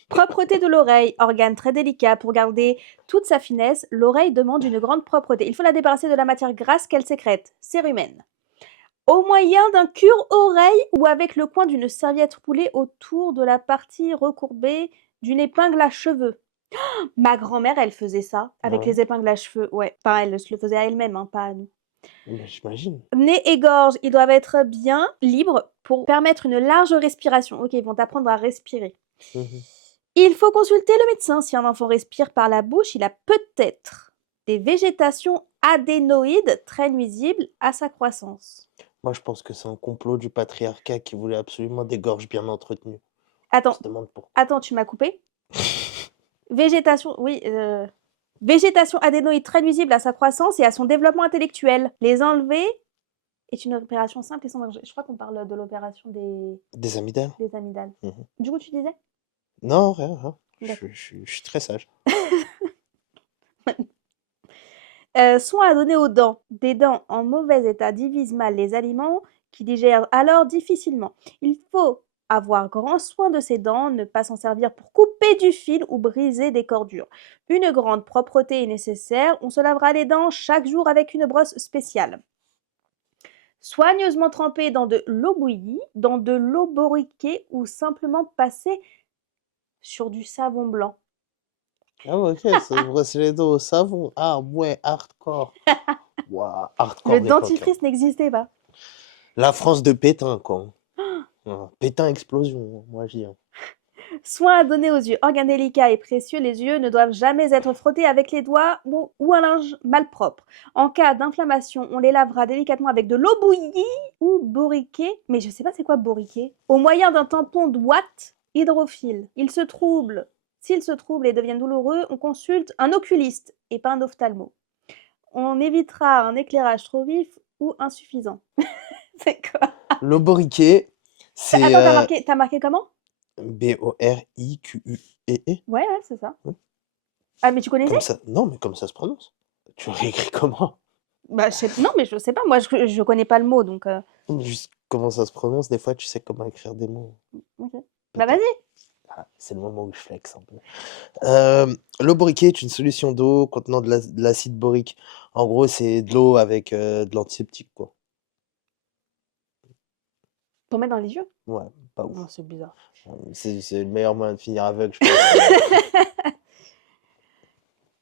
Propreté de l'oreille, organe très délicat. Pour garder toute sa finesse, l'oreille demande une grande propreté. Il faut la débarrasser de la matière grasse qu'elle sécrète, cérumen. Au moyen d'un cure-oreille ou avec le coin d'une serviette roulée autour de la partie recourbée d'une épingle à cheveux. Ma grand-mère, elle faisait ça Ah avec ouais? les épingles à cheveux. Ouais, enfin, elle se le faisait à elle-même, hein, pas à nous. Bah, j'imagine. Nez et gorge, ils doivent être bien libres pour permettre une large respiration. Ok, ils vont t'apprendre à respirer. Mhm. Il faut consulter le médecin. Si un enfant respire par la bouche, il a peut-être des végétations adénoïdes très nuisibles à sa croissance. Moi, je pense que c'est un complot du patriarcat qui voulait absolument des gorges bien entretenues. On Attends, se demande pourquoi. attends, tu m'as coupé? Végétation, oui, végétation adénoïde très nuisible à sa croissance et à son développement intellectuel. Les enlever est une opération simple et sans danger. Je crois qu'on parle de l'opération Des amygdales? des amygdales. Mhm. Du coup, tu disais? Non, rien, rien. D'accord. Je suis très sage. Soin à donner aux dents. Des dents en mauvais état divisent mal les aliments qui digèrent alors difficilement. Il faut Avoir grand soin de ses dents, ne pas s'en servir pour couper du fil ou briser des cordures. Une grande propreté est nécessaire. On se lavera les dents chaque jour avec une brosse spéciale. Soigneusement tremper dans de l'eau bouillie, dans de l'eau boriquée ou simplement passer sur du savon blanc. Ah ouais, ok, ça se brosse les dents au savon. Ah ouais, hardcore. Waouh, hardcore Le d'époque, hein. dentifrice n'existait pas. La France de Pétain, quoi. Pétain explosion, moi je dis. Soin à donner aux yeux. Organes délicats et précieux, les yeux ne doivent jamais être frottés avec les doigts ou un linge malpropre. En cas d'inflammation, on les lavera délicatement avec de l'eau bouillie ou boriquée. Mais je sais pas c'est quoi boriquée. Au moyen d'un tampon d'ouate hydrophile. S'ils se troublent et deviennent douloureux, on consulte un oculiste et pas un ophtalmo. On évitera un éclairage trop vif ou insuffisant. C'est quoi? Le boriquet, c'est Attends, t'as marqué comment? Boriquee. Ouais, c'est ça. Ouais. Ah, mais tu connaissais? Comme ça. Non, mais comme ça se prononce. Tu réécris comment? Bah, non, mais je sais pas. Moi, je connais pas le mot, donc. Juste comment ça se prononce, des fois tu sais comment écrire des mots. Ok. Bah, Peut-être. vas-y. Ah, c'est le moment où je flex un peu. L'eau boriquée est une solution d'eau contenant de l'acide borique. En gros, c'est de l'eau avec de l'antiseptique, quoi. Pour mettre dans les yeux? Ouais, pas Non, ouf. c'est bizarre. C'est le meilleur moyen de finir aveugle, je pense.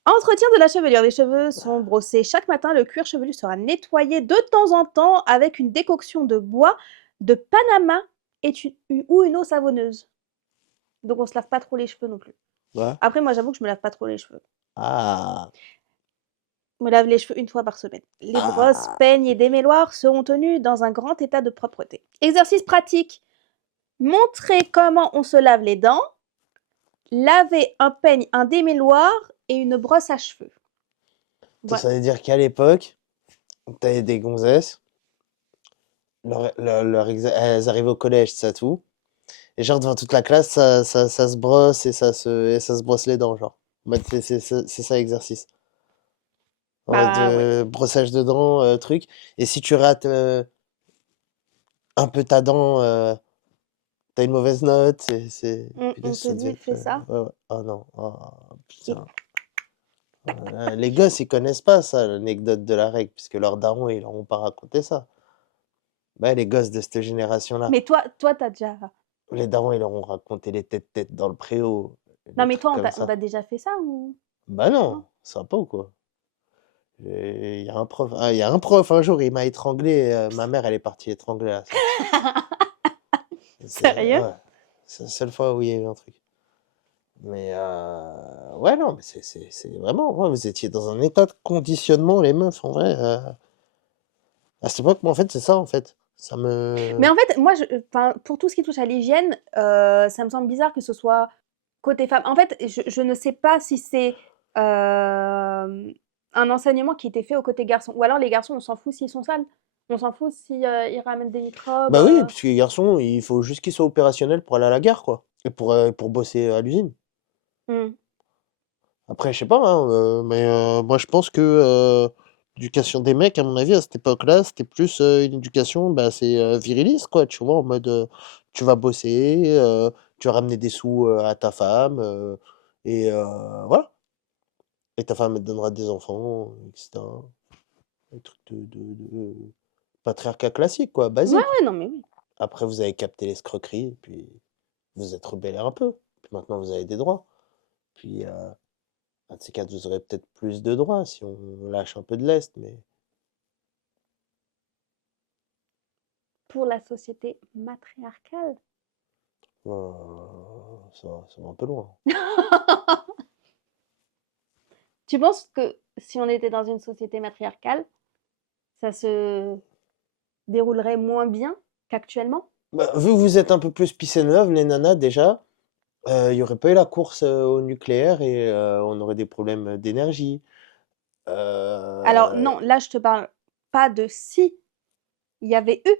Entretien de la chevelure. Les cheveux sont brossés chaque matin. Le cuir chevelu sera nettoyé de temps en temps avec une décoction de bois de Panama ou une eau savonneuse. Donc, on se lave pas trop les cheveux non plus. Ouais. Après, moi, j'avoue que je me lave pas trop les cheveux. Ah. Je me lave les cheveux une fois par semaine. Les brosses, peignes et démêloirs seront tenus dans un grand état de propreté. Exercice pratique. Montrer comment on se lave les dents. Laver un peigne, un démêloir et une brosse à cheveux. Ça veut dire qu'à l'époque, t'avais des gonzesses, elles arrivaient au collège, ça tout. Et genre devant toute la classe, ça se brosse et ça se brosse les dents, genre. En mode, c'est ça l'exercice. En mode Bah ouais. brossage de dents, truc. Et si tu rates un peu ta dent, t'as une mauvaise note, On punaise, te ça devait dit, fais être. ça. Ouais, ouais. Oh non, oh, putain. Les gosses, ils connaissent pas ça, l'anecdote de la règle, puisque leurs darons, ils leur ont pas raconté ça. Bah, les gosses de cette génération-là, Mais toi, t'as déjà. les darons, ils leur ont raconté les têtes-têtes dans le préau, Non, des mais trucs toi, on comme t'a ça. déjà fait ça ou. Bah Non? non, sympa ou quoi? Il y a un prof, un jour, il m'a étranglé, ma mère, elle est partie étrangler à la sortie. Sérieux? Ouais, c'est la seule fois où il y a eu un truc. Mais ouais, non, mais c'est vraiment, ouais, vous étiez dans un état de conditionnement, les meufs, en vrai. À cette époque, moi, en fait, c'est ça, en fait. Ça Mais me. en fait, moi, pour tout ce qui touche à l'hygiène, ça me semble bizarre que ce soit côté femme. En fait, je ne sais pas si c'est un enseignement qui était fait au côté garçon. Ou alors les garçons, on s'en fout s'ils sont sales. On s'en fout si ils ramènent des microbes. Bah oui, puisque les garçons, il faut juste qu'ils soient opérationnels pour aller à la gare, quoi. Et pour bosser à l'usine. Hmm. Après, je sais pas, hein, mais moi, je pense que l'éducation des mecs, à mon avis, à cette époque-là, c'était plus une éducation, bah, c'est viriliste, quoi, tu vois, en mode, tu vas bosser, tu vas ramener des sous à ta femme, et voilà. Et ta femme, elle te donnera des enfants, etc. Des trucs de patriarcat classique, quoi, Ouais, basique. ouais, non, mais oui. Après, vous avez capté l'escroquerie, et puis vous êtes rebellé un peu. Puis maintenant, vous avez des droits. Puis, un de ces quatre, vous aurez peut-être plus de droits si on lâche un peu de lest, mais Pour la société matriarcale. ça va un peu loin. Tu penses que si on était dans une société matriarcale, ça se déroulerait moins bien qu'actuellement? Bah, vu que vous êtes un peu plus pisse et neuve, les nanas, déjà, il y aurait pas eu la course au nucléaire et on aurait des problèmes d'énergie. Alors Euh, non, là je te parle pas de si il y avait eu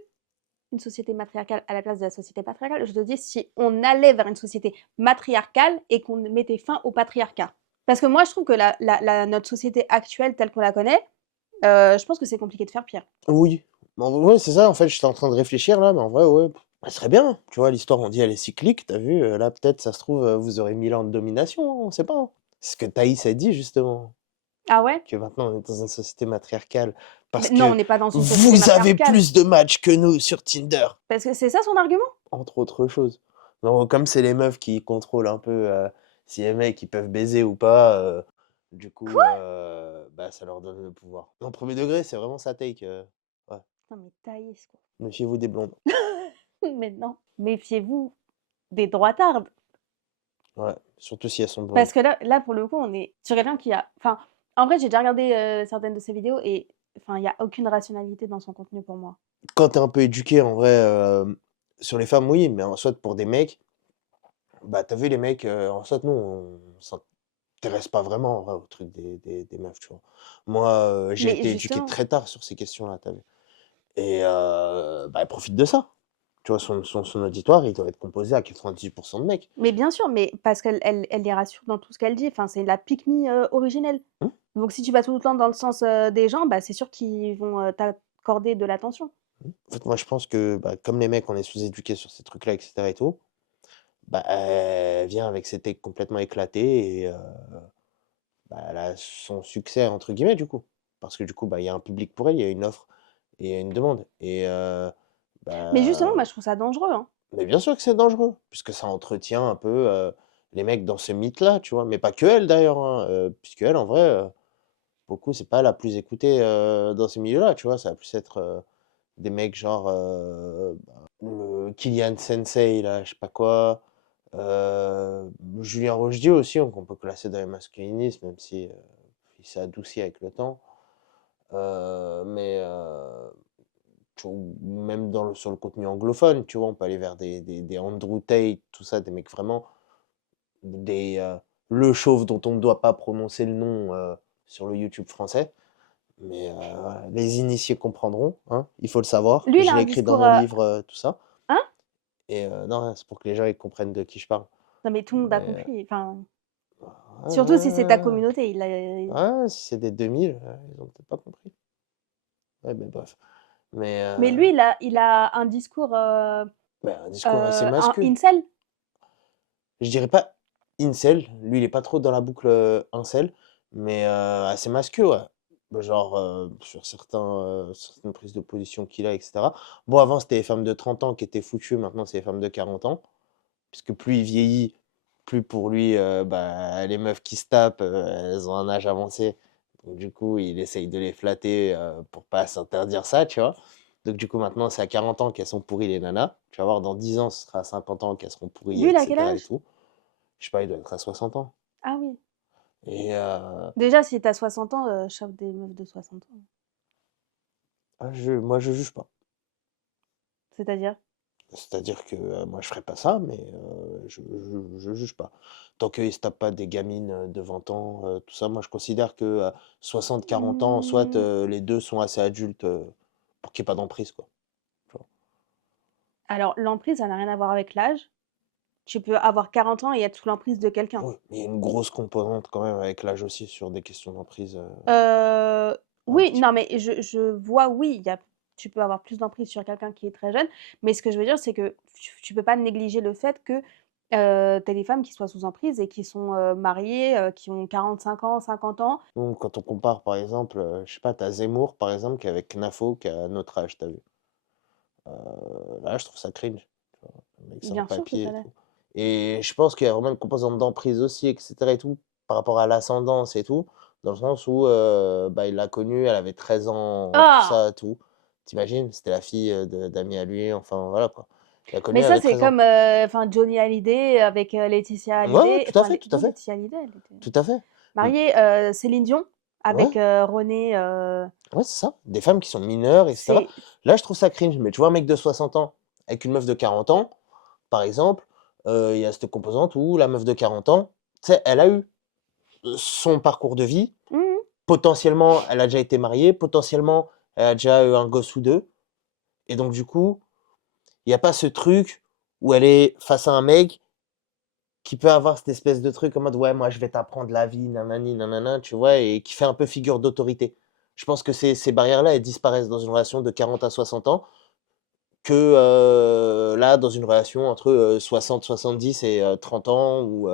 une société matriarcale à la place de la société patriarcale. Je te dis si on allait vers une société matriarcale et qu'on mettait fin au patriarcat. Parce que moi je trouve que notre société actuelle telle qu'on la connaît, je pense que c'est compliqué de faire pire. oui. Ouais, c'est ça, en fait, j'étais en train de réfléchir là, mais en vrai, ouais. Ça serait bien, tu vois? L'histoire, on dit, elle est cyclique, tu vu? Là, peut-être, ça se trouve, vous aurez 1000 ans de domination, hein, on sait pas, hein. C'est ce que Thaïs a dit, justement, Ah ouais? que maintenant, on est dans une société matriarcale parce Beh, non, on que n'est pas dans une société vous avez matriarcale. plus de matchs que nous sur Tinder, Parce que c'est ça son argument? entre autres choses. Donc comme c'est les meufs qui contrôlent un peu, si les mecs, ils peuvent baiser ou pas, du coup, Quoi? bah, ça leur donne le pouvoir. En premier degré, c'est vraiment sa take, ouais. Non mais Thaïs, quoi. Méfiez-vous des blondes. Mais non, méfiez-vous des droitardes. Ouais, surtout si elles sont blondes. Parce que là pour le coup, on est sur quelqu'un qui a enfin, en vrai, j'ai déjà regardé, certaines de ses vidéos et enfin, il y a aucune rationalité dans son contenu pour moi. Quand tu es un peu éduqué, en vrai, sur les femmes, oui, mais en soit pour des mecs, bah, tu vu les mecs, en soit nous, on s'intéresse pas vraiment, en vrai, au truc des meufs, tu vois? Moi, j'ai Mais été éduqué justement très tard sur ces questions-là, tu vu? Et bah, elle profite de ça. Tu vois, son auditoire, il doit être composé à 98 de mecs. mais bien sûr, mais parce qu'elle les rassure dans tout ce qu'elle dit, enfin, c'est la pick me, originelle. Mmh, Donc si tu vas tout le temps dans le sens, des gens, bah, c'est sûr qu'ils vont, t'accorder de l'attention. mmh. En fait, moi, je pense que, bah, comme les mecs, on est sous-éduqués sur ces trucs-là et cetera et tout, bah, elle vient avec ses takes complètement éclatées et bah, elle a son «succès» entre guillemets, du coup. Parce que du coup, bah, il y a un public pour elle, il y a une offre et il y a une demande et Mais justement, bah, moi, je trouve ça dangereux, hein. mais bien sûr que c'est dangereux, puisque ça entretient un peu, les mecs dans ce mythe-là, tu vois? Mais pas que elle d'ailleurs, hein, puisqu'elle en vrai, pour le coup, c'est pas la plus écoutée, dans ces milieux-là, tu vois? Ça va plus être, des mecs genre, le Kylian Sensei là, je sais pas quoi, Julien Rochedieu aussi, donc on peut classer dans les masculinismes, même si, il s'est adouci avec le temps. Mais tu vois, même sur le contenu anglophone, tu vois? On peut aller vers des Andrew Tate, tout ça, des mecs vraiment des, Le Chauve dont on ne doit pas prononcer le nom, sur le YouTube français. Mais les initiés comprendront, hein, il faut le savoir. Lui, il Je a l'ai un écrit dans discours, mon livre, tout ça hein? et non, c'est pour que les gens ils comprennent de qui je parle. Non, mais tout le monde a Mais compris, enfin, ouais, surtout si c'est ta ouais, communauté, il a ouais, si c'est des 2000, ils ont peut-être pas compris. Ouais, mais bref. Mais mais lui, il a un discours, bah, un discours assez un mascu. incel? Je dirais pas incel, lui il est pas trop dans la boucle, incel, mais assez mascu, ouais. Bah, genre, sur certaines prises de position qu'il a et cetera. Bon, avant, c'était les femmes de 30 ans qui étaient foutues, maintenant, c'est les femmes de 40 ans. Puisque plus il vieillit, plus pour lui, bah, les meufs qui se tapent, elles ont un âge avancé. Donc du coup, il essaye de les flatter, pour pas s'interdire ça, tu vois? Donc du coup, maintenant, c'est à 40 ans qu'elles sont pourries les nanas. Tu vas voir, dans 10 ans, ce sera à 50 ans qu'elles seront pourries Lui, et il a quel cetera et âge? tout. Je sais pas, il doit être à 60 ans Ah oui. et Déjà, si tu as 60 ans, chope des meufs de 60 ans. moi, je juge pas. C'est-à-dire? C'est-à-dire que, moi, je ferais pas ça, mais je juge pas. Tant qu'ils se tapent pas des gamines, de 20 ans, tout ça, moi, je considère que, 60-40 ans, soit, Mmh, les 2 sont assez adultes, pour qu'il y ait pas d'emprise, quoi, tu vois? alors l'emprise, ça n'a rien à voir avec l'âge. Tu peux avoir 40 ans et être sous l'emprise de quelqu'un. Oui, mais il y a une grosse composante quand même avec l'âge aussi sur des questions d'emprise, Heu, un oui, petit non, mais je vois, oui, il y a tu peux avoir plus d'emprise sur quelqu'un qui est très jeune, mais ce que je veux dire, c'est que tu peux pas négliger le fait que, tu as des femmes qui soient sous emprise et qui sont, mariées, qui ont 45 ans, 50 ans. donc quand on compare, par exemple, je sais pas, tu Zemmour, par exemple, qui est avec Knafo, qui a notre âge, tu vu? Là, je trouve ça cringe, tu vois? Le mec sans Bien sûr que papier ça et l'est. tout et je pense qu'il y a vraiment une composante d'emprise aussi et cetera et tout, par rapport à l'ascendance et tout, dans le sens où, bah, il l'a connue, elle avait 13 ans, tout Ah! ça et tout. Tu C'était la fille, de d'amis à lui, enfin voilà quoi. Il l'a connue, Mais elle ça, avait c'est 13 ans. comme, enfin Johnny Hallyday avec, Laetitia Ouais, ouais, Hallyday. tout à Enfin, fait, tout à non, fait, Laetitia Hallyday, elle était tout à fait. Mmh, mariée, Céline Dion ouais, avec, René, ouais, c'est ça, des femmes qui sont mineures et cetera. c'est Là, je trouve ça cringe, mais tu vois un mec de 60 ans avec une meuf de 40 ans, par exemple, il y a cette composante où la meuf de 40 ans, tu sais, elle a eu son parcours de vie. mmh mh. Potentiellement, elle a déjà été mariée, potentiellement, elle a déjà eu un gosse ou 2 et donc du coup, il y a pas ce truc où elle est face à un mec qui peut avoir cette espèce de truc en mode: «Ouais, moi, je vais t'apprendre la vie, nanani nanana», tu vois? Et qui fait un peu figure d'autorité. Je pense que ces barrières-là, elles disparaissent dans une relation de 40 à 60 ans que là, dans une relation entre 60-70 et 30 ans, ou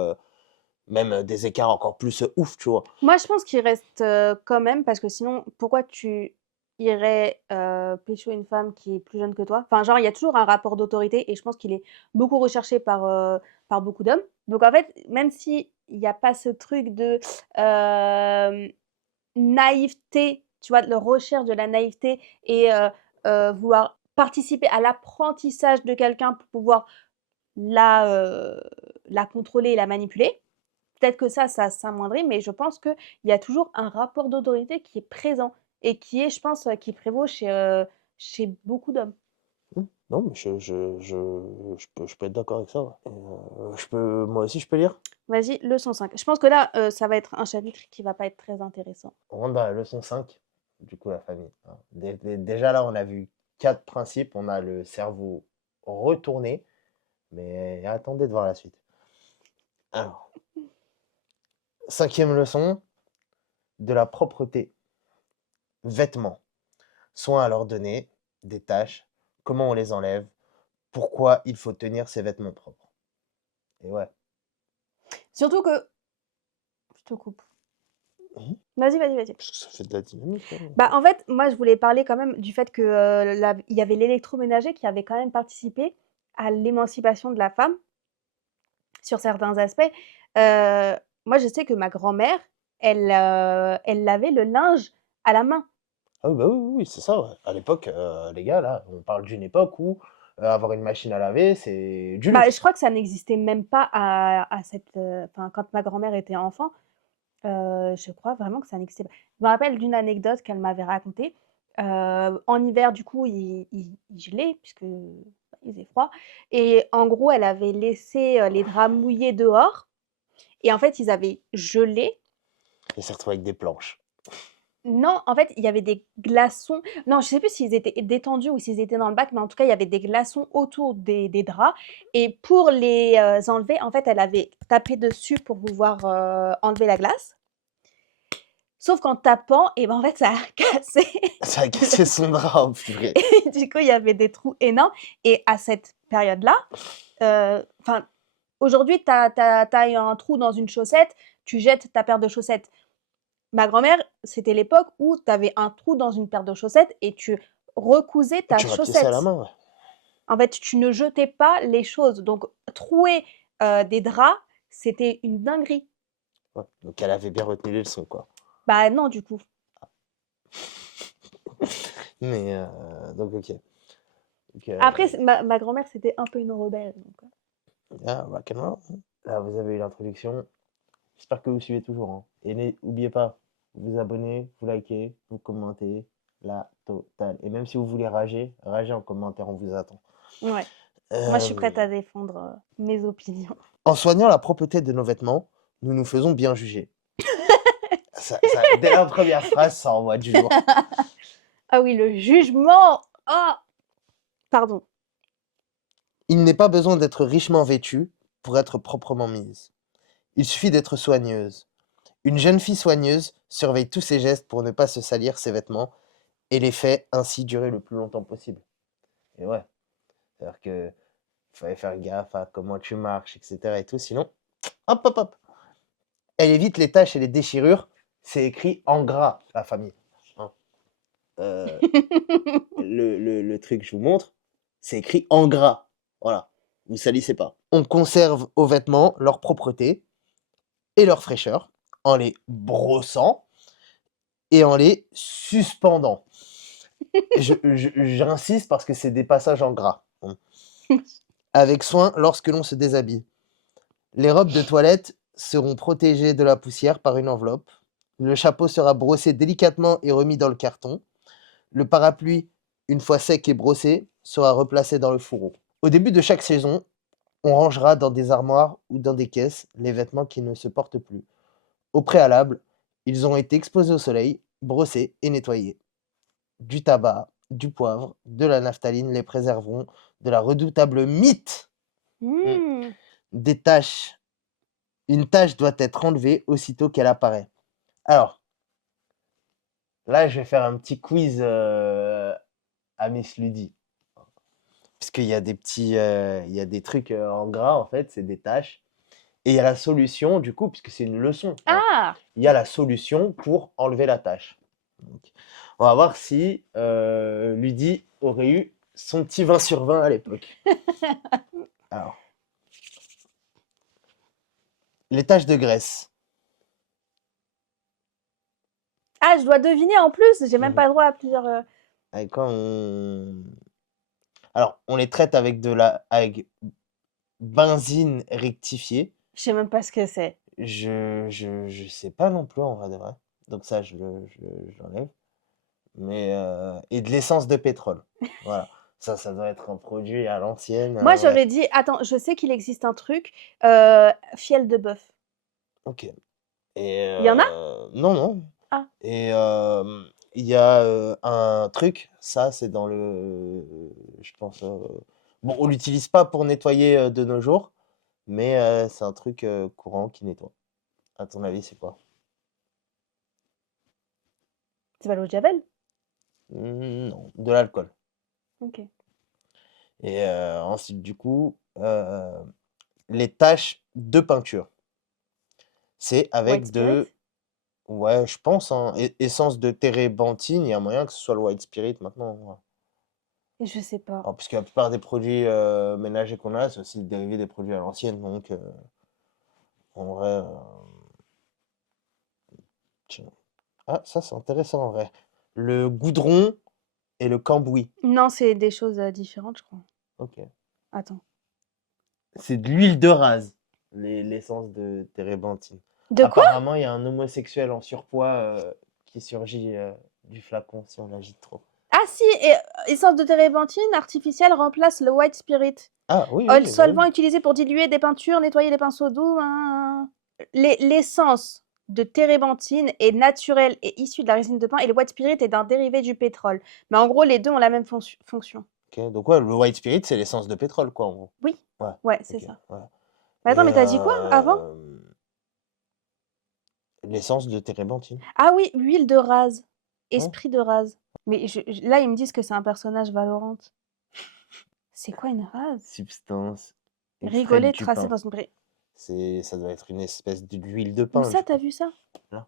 même des écarts encore plus ouf, tu vois. Moi, je pense qu'il reste quand même, parce que sinon, pourquoi tu irais pécho une femme qui est plus jeune que toi? Enfin, genre, il y a toujours un rapport d'autorité et je pense qu'il est beaucoup recherché par beaucoup d'hommes. Donc, en fait, même s'il n'y a pas ce truc de naïveté, tu vois, de la recherche de la naïveté et vouloir participer à l'apprentissage de quelqu'un pour pouvoir la contrôler et la manipuler. Peut-être que ça s'amoindrit, mais je pense qu'il y a toujours un rapport d'autorité qui est présent et qui est, je pense, qui prévaut chez beaucoup d'hommes. Non, mais je peux être d'accord avec ça. Ouais. Et, moi aussi, je peux lire. Vas-y, leçon 5. Je pense que là, ça va être un chapitre qui va pas être très intéressant. On rentre dans la leçon 5, du coup, la famille. Hein. Déjà là, on a vu 4 principes. On a le cerveau retourné, mais attendez de voir la suite. Alors, 5e leçon, de la propreté. Vêtements. Soin à leur donner, des tâches, comment on les enlève, pourquoi il faut tenir ses vêtements propres. Et ouais. Surtout que... Je te coupe. Mhm. Vas-y. Parce que ça fait de la dynamique. Hein. Bah, en fait, moi, je voulais parler quand même du fait que il y avait l'électroménager qui avait quand même participé à l'émancipation de la femme sur certains aspects. Moi, je sais que ma grand-mère, elle lavait le linge à la main. Ah oui, bah oui, c'est ça. Ouais. À l'époque, les gars, là, on parle d'une époque où avoir une machine à laver, c'est du Bah, je luxe. crois que ça n'existait même pas à cette, enfin, quand ma grand-mère était enfant, je crois vraiment que ça n'existait pas. Je me rappelle d'une anecdote qu'elle m'avait racontée. En hiver, du coup, il gelait puisque, bah, il faisait froid et en gros, elle avait laissé, les draps mouillés dehors et en fait, ils avaient gelé. Et s'est retrouvé avec des planches. Non, en fait, il y avait des glaçons. Non, je sais plus s'ils étaient détendus ou s'ils étaient dans le bac, mais en tout cas, il y avait des glaçons autour des draps. Et pour les enlever, en fait, elle avait tapé dessus pour pouvoir enlever la glace. Sauf qu'en tapant, et ben en fait, ça a cassé. Ça a cassé son drap, oh, purée. Et du coup, il y avait des trous énormes. Et à cette période-là, enfin, aujourd'hui, t'as eu un trou dans une chaussette, tu jettes ta paire de chaussettes. Ma grand-mère, c'était l'époque où tu avais un trou dans une paire de chaussettes et tu recousais ta Tu rapiais ça à la chaussette. main, ouais. En fait, tu ne jetais pas les choses. Donc, trouer des draps, c'était une dinguerie. Ouais. Donc elle avait bien retenu les leçons, quoi. Bah non, du coup. Mais, donc, ok. Donc, Après, ma grand-mère, c'était un peu une rebelle. Donc, ah, rock'n'roll. Là, vous avez eu l'introduction. J'espère que vous suivez toujours. Hein. Et n'oubliez pas, vous abonnez, vous likez, vous commentez, la totale. Et même si vous voulez rager, ragez en commentaire, on vous attend. ouais. Moi, je suis prête Euh, à défendre mes opinions. En soignant la propreté de nos vêtements, nous nous faisons bien juger. Dès la première phrase, ça envoie du lourd. Ah oui, le jugement. Oh, pardon. Il n'est pas besoin d'être richement vêtue pour être proprement mise. Il suffit d'être soigneuse. Une jeune fille soigneuse surveille tous ses gestes pour ne pas se salir ses vêtements et les fait ainsi durer le plus longtemps possible. Et ouais, c'est-à-dire que fallait faire gaffe à comment tu marches, etc. et tout, sinon, hop, hop, hop. Elle évite les taches et les déchirures. C'est écrit en gras, la famille. Hein. Le truc que je vous montre, c'est écrit en gras. Voilà, vous salissez pas. On conserve aux vêtements leur propreté et leur fraîcheur en les brossant et en les suspendant. J'insiste parce que c'est des passages en gras. Hein. Avec soin lorsque l'on se déshabille. Les robes de toilette seront protégées de la poussière par une enveloppe. Le chapeau sera brossé délicatement et remis dans le carton. Le parapluie, une fois sec et brossé, sera replacé dans le fourreau. Au début de chaque saison, on rangera dans des armoires ou dans des caisses les vêtements qui ne se portent plus. Au préalable, ils ont été exposés au soleil, brossés et nettoyés. Du tabac, du poivre, de la naphtaline les préserveront de la redoutable mite. Mmh. Des taches. Une tache doit être enlevée aussitôt qu'elle apparaît. Alors, là, je vais faire un petit quiz à Miss Ludi. Parce qu'il y a des petits, il y a des trucs en gras, en fait, c'est des taches. Et il y a la solution, du coup, puisque c'est une leçon, hein, Ah! il y a la solution pour enlever la tache. Donc, on va voir si Lydie aurait eu son petit 20 sur 20 à l'époque. Alors, les taches de graisse. Ah, je dois deviner en plus, j'ai même Mhm. pas le droit à plusieurs. Avec quoi Alors, on les traite avec avec benzine rectifiée. Je sais même pas ce que c'est. Je sais pas non plus en vrai de vrai. Donc ça, j'enlève. Mais et de l'essence de pétrole. Voilà. Ça doit être un produit à l'ancienne. Moi, Ouais. j'aurais dit, attends, je sais qu'il existe un truc, fiel de bœuf. Ok. Et Il y en a? non, non. Ah. Et il y a un truc, ça c'est dans je pense, bon, on l'utilise pas pour nettoyer de nos jours, mais c'est un truc courant qui nettoie. À ton avis, c'est quoi? C'est pas l'eau de Javel? Non, de l'alcool. Ok. Et ensuite, du coup, les taches de peinture, c'est White avec Spirit? ouais, je pense, hein, essence de térébenthine, il y a moyen que ce soit le white spirit maintenant. Ouais. Et je sais pas. Alors, puisque la plupart des produits ménagers qu'on a, c'est aussi le dérivé des produits à l'ancienne, donc en vrai, tiens. Ah, ça c'est intéressant en vrai. Le goudron et le cambouis. Non, c'est des choses différentes, je crois. Ok. Attends. C'est de l'huile de rase, l'essence de térébenthine. De quoi? Apparemment, il y a un homosexuel en surpoids qui surgit du flacon si on l'agite trop. Ah si, et, essence de térébenthine artificielle remplace le White Spirit. Ah oui, Le oui, bah solvant oui. utilisé pour diluer des peintures, nettoyer les pinceaux doux. L'essence de térébenthine est naturelle et issue de la résine de pin et le White Spirit est d'un dérivé du pétrole. Mais en gros, les deux ont la même fonction. Ok, donc ouais, le white spirit, c'est l'essence de pétrole, quoi, en gros. Oui, Ouais, ouais, c'est ok, ça. ouais. Mais attends, Et mais t'as dit quoi avant? l'essence de térébenthine. Ah oui, huile de rase. Ouais. Esprit de rase. Mais là, ils me disent que c'est un personnage Valorant. C'est quoi une rase? Substance extraite Rigoler, du tracer pain. dans une Ça doit être une espèce d'huile de Où pain, ça, du t'as coup. vu ça? Là.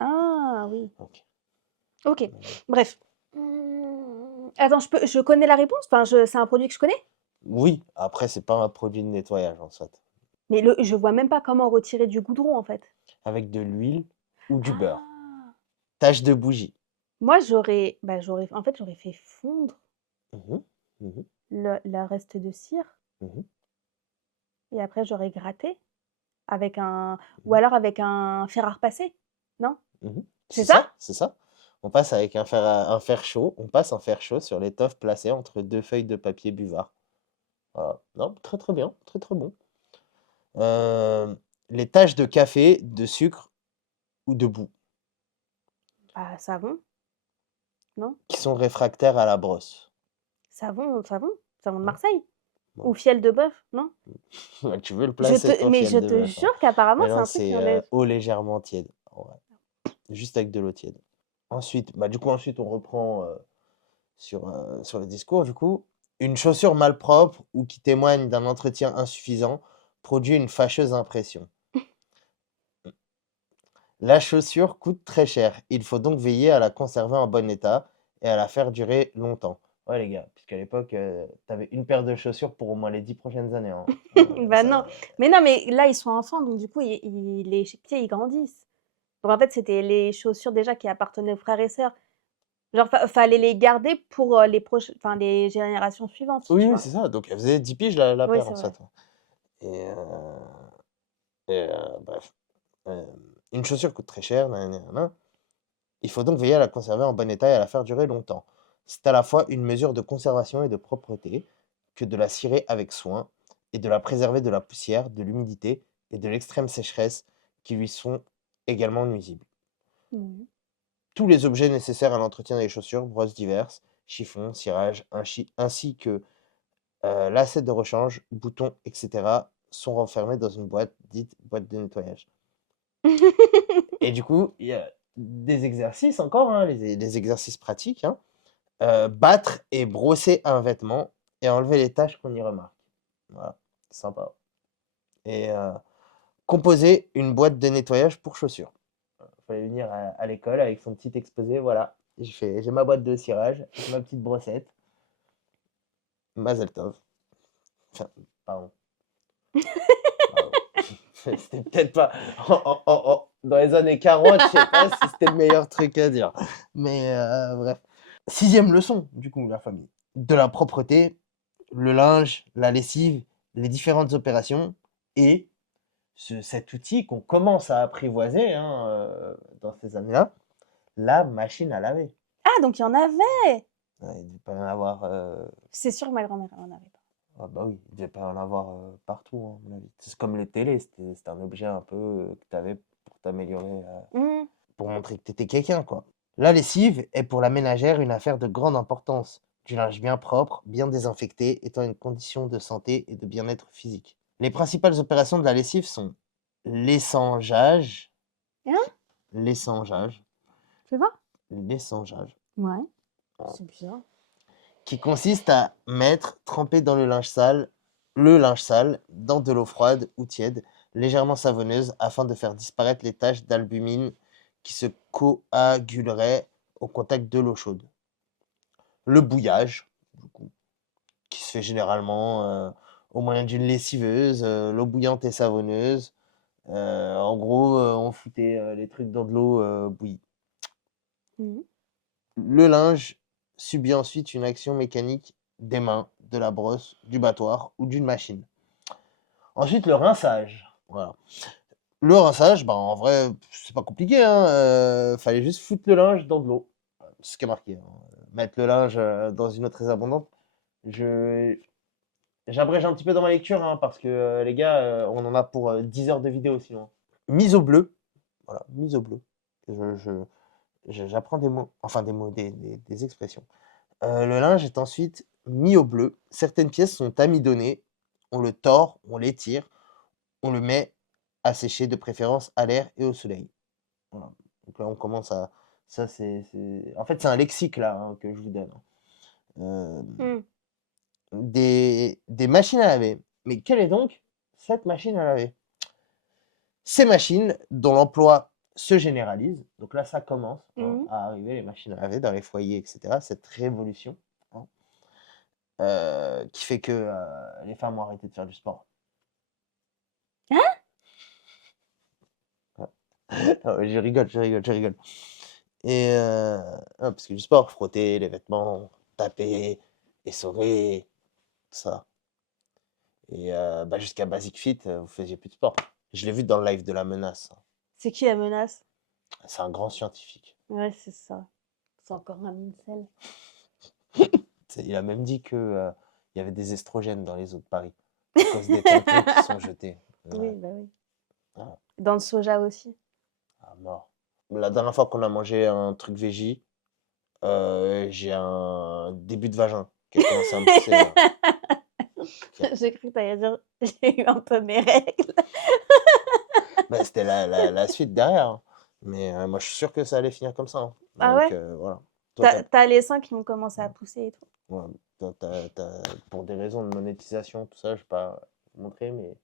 Ah oui. Ok. Ok, bref. Attends, je connais la réponse? Enfin, c'est un produit que je connais? Oui, après, c'est pas un produit de nettoyage, en fait. Mais je vois même pas comment retirer du goudron, en fait. Avec de l'huile ou du beurre. Ah. Tache de bougie. Moi, j'aurais fait fondre Mhm, mhm, le reste de cire mhm, et après j'aurais gratté avec ou mhm, alors avec un fer à repasser, non? mhm. C'est C'est ça? ça, c'est ça. On passe avec un fer chaud, on passe un fer chaud sur l'étoffe placée entre deux feuilles de papier buvard. Voilà. Non, très très bien, très très bon. Les taches de café, de sucre ou de boue Bah, savon, non? qui sont réfractaires à la brosse. Savon de Non? Marseille? Bon. Ou fiel de bœuf, non? Ouais, tu veux le placer, toi, Mais fiel je de te bœuf, hein. jure qu'apparemment Mais c'est non, un truc qui c'est enlève. eau légèrement tiède. En vrai. Juste avec de l'eau tiède. Ensuite, bah, du coup, ensuite, on reprend sur le discours. Du coup, une chaussure malpropre ou qui témoigne d'un entretien insuffisant produit une fâcheuse impression. La chaussure coûte très cher. Il faut donc veiller à la conserver en bon état et à la faire durer longtemps. Ouais, les gars, puisqu'à l'époque, t'avais une paire de chaussures pour au moins les 10 prochaines années, hein. Bah non. Mais non, mais là ils sont enfants, donc du coup les pieds ils grandissent. Donc en fait c'était les chaussures déjà qui appartenaient aux frères et sœurs. Genre fallait les garder pour les générations suivantes, Oui, tu oui, vois. c'est ça. Donc, elle faisait 10 piges la Oui, paire, c'est en vrai. fait. Et, bref. Euh, une chaussure coûte très cher. Nanana. Il faut donc veiller à la conserver en bon état et à la faire durer longtemps. C'est à la fois une mesure de conservation et de propreté que de la cirer avec soin et de la préserver de la poussière, de l'humidité et de l'extrême sécheresse qui lui sont également nuisibles. Mmh. Tous les objets nécessaires à l'entretien des chaussures, brosses diverses, chiffons, cirage, ainsi que lacets de rechange, boutons, etc., sont renfermés dans une boîte dite boîte de nettoyage. Et du coup, il y a des exercices encore, hein, les exercices pratiques, hein. Battre et brosser un vêtement et enlever les taches qu'on y remarque. Voilà, sympa. Et composer une boîte de nettoyage pour chaussures. Il fallait venir à l'école avec son petit exposé, voilà. J'ai ma boîte de cirage, j'ai ma petite brossette. Mazel tov. Enfin, pardon. Pardon. C'était peut-être pas. Dans les années 40, je sais pas si c'était le meilleur truc à dire. Mais bref. 6e leçon, du coup, la famille. De la propreté, le linge, la lessive, les différentes opérations et cet outil qu'on commence à apprivoiser hein, dans ces années-là, la machine à laver. Ah, donc il y en avait! Ouais, il devait pas y en avoir. C'est sûr que ma grand-mère, elle en avait pas. Ah bah oui, il devait pas y en avoir partout, hein, à mon avis. C'est comme les télés, c'était un objet un peu que tu avais pour t'améliorer, Mmh. pour montrer que tu étais quelqu'un, quoi. La lessive est pour la ménagère une affaire de grande importance. Du linge bien propre, bien désinfecté, étant une condition de santé et de bien-être physique. Les principales opérations de la lessive sont l'essangeage, Hein? l'essangeage, Tu vois? l'essangeage, Ouais. Ah. C'est bizarre. qui consiste à tremper dans le linge sale dans de l'eau froide ou tiède, légèrement savonneuse, afin de faire disparaître les taches d'albumine qui se coaguleraient au contact de l'eau chaude. Le bouillage, du coup, qui se fait généralement au moyen d'une lessiveuse, l'eau bouillante et savonneuse. En gros, on foutait les trucs dans de l'eau bouillie. Mmh. Le linge subit ensuite une action mécanique des mains, de la brosse, du battoir ou d'une machine. Ensuite, le rinçage. Voilà. Le rinçage, bah, en vrai, c'est pas compliqué. Hein, fallait juste foutre le linge dans de l'eau. C'est ce qui est marqué. Hein. Mettre le linge dans une eau très abondante. J'abrège un petit peu dans ma lecture, hein, parce que les gars, on en a pour 10 heures de vidéo sinon. Mise au bleu. Voilà, mise au bleu. J'apprends des mots, enfin des mots, des expressions. Le linge est ensuite mis au bleu. Certaines pièces sont amidonnées. On le tord, on l'étire, on le met à sécher de préférence à l'air et au soleil. Voilà. Donc là, on commence à. Ça, En fait, c'est un lexique là hein, que je vous donne. Mmh. Des machines à laver. Mais quelle est donc cette machine à laver? Ces machines dont l'emploi se généralise, donc là ça commence hein, Mmh. à arriver, les machines à laver dans les foyers, etc. Cette révolution hein, qui fait que les femmes ont arrêté de faire du sport. Hein? Non, je rigole, je rigole, je rigole. Et parce que du sport, frotter les vêtements, taper, essorer, tout ça. Et bah, jusqu'à Basic Fit, vous faisiez plus de sport. Je l'ai vu dans le live de la menace. C'est qui la menace? C'est un grand scientifique. Ouais, c'est ça. C'est encore un incel. Il a même dit que il y avait des estrogènes dans les eaux de Paris à cause des tampons qui sont jetés. Oui, Ouais. bah oui. Ah, Dans le soja aussi. mort. La dernière fois qu'on a mangé un truc végé, j'ai un début de vagin qui a commencé à me pousser. J'ai cru que t'allais dire j'ai eu un peu mes règles. Bah, c'était la suite derrière. Hein. Mais moi, je suis sûr que ça allait finir comme ça. Hein. Ah Donc, ouais? voilà. Toi, T'as les seins qui vont commencer à pousser et tout. ouais, toi, pour des raisons de monétisation, tout ça, je ne vais pas montrer, mais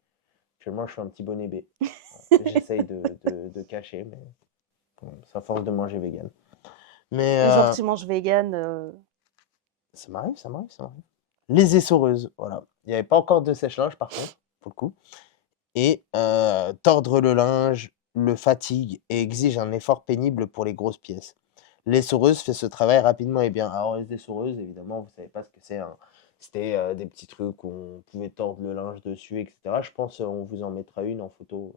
actuellement, je suis un petit bonnet B. J'essaye de cacher, mais c'est à force de manger vegan. Mais Genre tu manges vegan. ça m'arrive, ça m'arrive, ça m'arrive. Les essoreuses, voilà. Il n'y avait pas encore de sèche-linge, par contre, pour le coup. Et tordre le linge le fatigue et exige un effort pénible pour les grosses pièces. L'essoreuse fait ce travail rapidement et bien. Alors les essoreuses, évidemment, vous ne savez pas ce que c'est. Hein. C'était des petits trucs où on pouvait tordre le linge dessus, etc. Je pense on vous en mettra une en photo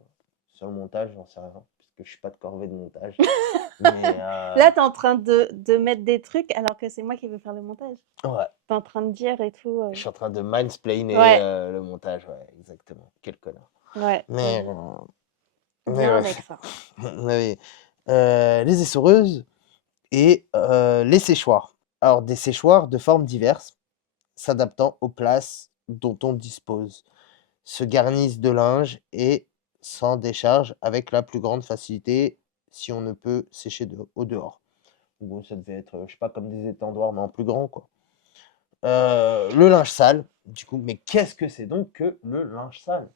sur le montage, j'en sais rien, parce que je suis pas de corvée de montage. Mais Là, t'es en train de mettre des trucs alors que c'est moi qui veux faire le montage. ouais, T'es en train de dire et tout. je suis en train de mansplainer Ouais. le montage, ouais, exactement. Quel connard. Ouais. Mais Bien bref. avec ça. Ouais. Les essoreuses et les séchoirs. Alors, des séchoirs de formes diverses, s'adaptant aux places dont on dispose, se garnissent de linge et s'en déchargent avec la plus grande facilité si on ne peut sécher au dehors. Bon, ça devait être, je sais pas, comme des étendoirs, mais en plus grand, quoi. Le linge sale, du coup, mais qu'est-ce que c'est donc que le linge sale?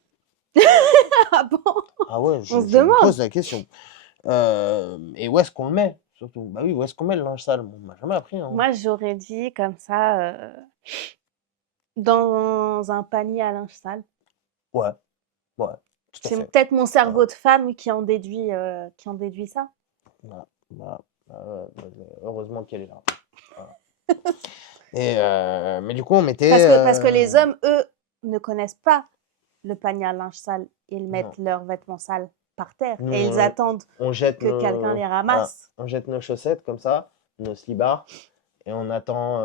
Ah bon? Ah ouais, On je, se je me pose demande. la question. Et où est-ce qu'on le met? Surtout, bah oui, où est-ce qu'on met le linge sale? On m'a jamais appris, hein. Moi, j'aurais dit comme ça, dans un panier à linge sale. Ouais, ouais, tout à C'est fait. peut-être mon Voilà, cerveau de femme qui en déduit ça. voilà, voilà. Heureusement qu'elle est là. Voilà. Et mais du coup, on mettait. Parce que les hommes, eux, ne connaissent pas le panier à linge sale. Ils Non, mettent leurs vêtements sales par terre nous, et ils attendent on jette que quelqu'un les voilà, ramasse. on jette nos chaussettes comme ça, nos slibards, et on attend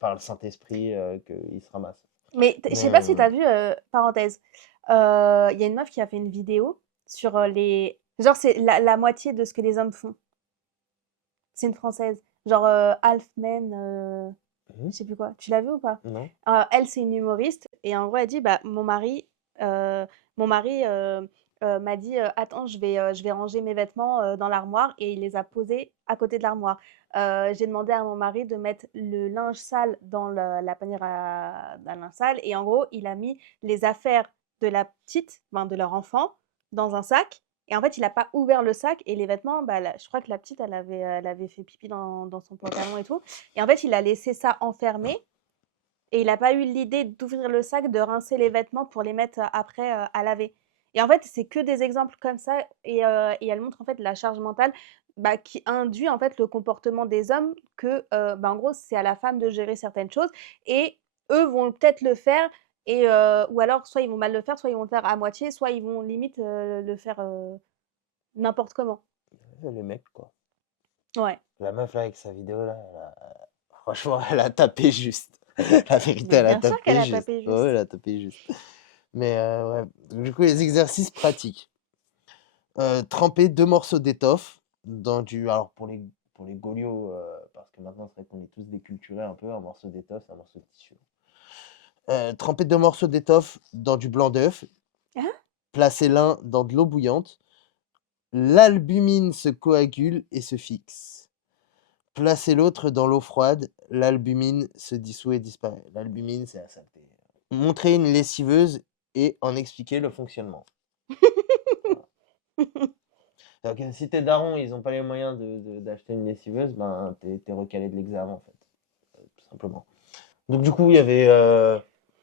par le Saint-Esprit qu'ils se ramassent. Mais je sais Mais pas si tu as vu, parenthèse, il y a une meuf qui a fait une vidéo sur les. Genre, c'est la moitié de ce que les hommes font. C'est une française. Genre, Halfman, mhm, je sais plus quoi. Tu l'as vu ou pas? non. Elle, c'est une humoriste et en gros, elle dit, bah, mon mari m'a dit, attends, je vais ranger mes vêtements dans l'armoire et il les a posés à côté de l'armoire. J'ai demandé à mon mari de mettre le linge sale dans la panière à linge sale et en gros, il a mis les affaires de la petite, ben, de leur enfant, dans un sac. Et en fait, il a pas ouvert le sac et les vêtements, bah, je crois que la petite, elle avait fait pipi dans son pantalon et tout. Et en fait, il a laissé ça enfermé et il a pas eu l'idée d'ouvrir le sac, de rincer les vêtements pour les mettre après à laver. Et en fait, c'est que des exemples comme ça et elle montre en fait la charge mentale, bah, qui induit en fait le comportement des hommes que, bah, en gros, c'est à la femme de gérer certaines choses et eux vont peut-être le faire et ou alors soit ils vont mal le faire, soit ils vont le faire à moitié, soit ils vont limite, le faire, n'importe comment. Les mecs, quoi. Ouais. La meuf, là, avec sa vidéo, là, franchement, elle a tapé juste. La vérité, Mais elle a bien sûr qu'elle tapé a juste. tapé Ouais, elle juste. a tapé juste. Mais ouais. Donc, du coup, les exercices pratiques. Tremper 2 morceaux d'étoffe dans du alors pour les golios, parce que maintenant c'est vrai qu'on est tous déculturés un peu, un morceau d'étoffe, c'est un morceau de tissu. Tremper 2 morceaux d'étoffe dans du blanc d'œuf, Hein? placer l'un dans de l'eau bouillante, l'albumine se coagule et se fixe. Placer l'autre dans l'eau froide, l'albumine se dissout et disparaît. L'albumine, c'est la saleté. Montrer une lessiveuse et en expliquer le fonctionnement. Donc, si tes darons, ils ont pas les moyens d'acheter une lessiveuse, ben, t'es recalé de l'examen, en fait, tout simplement. Donc, du coup, il y avait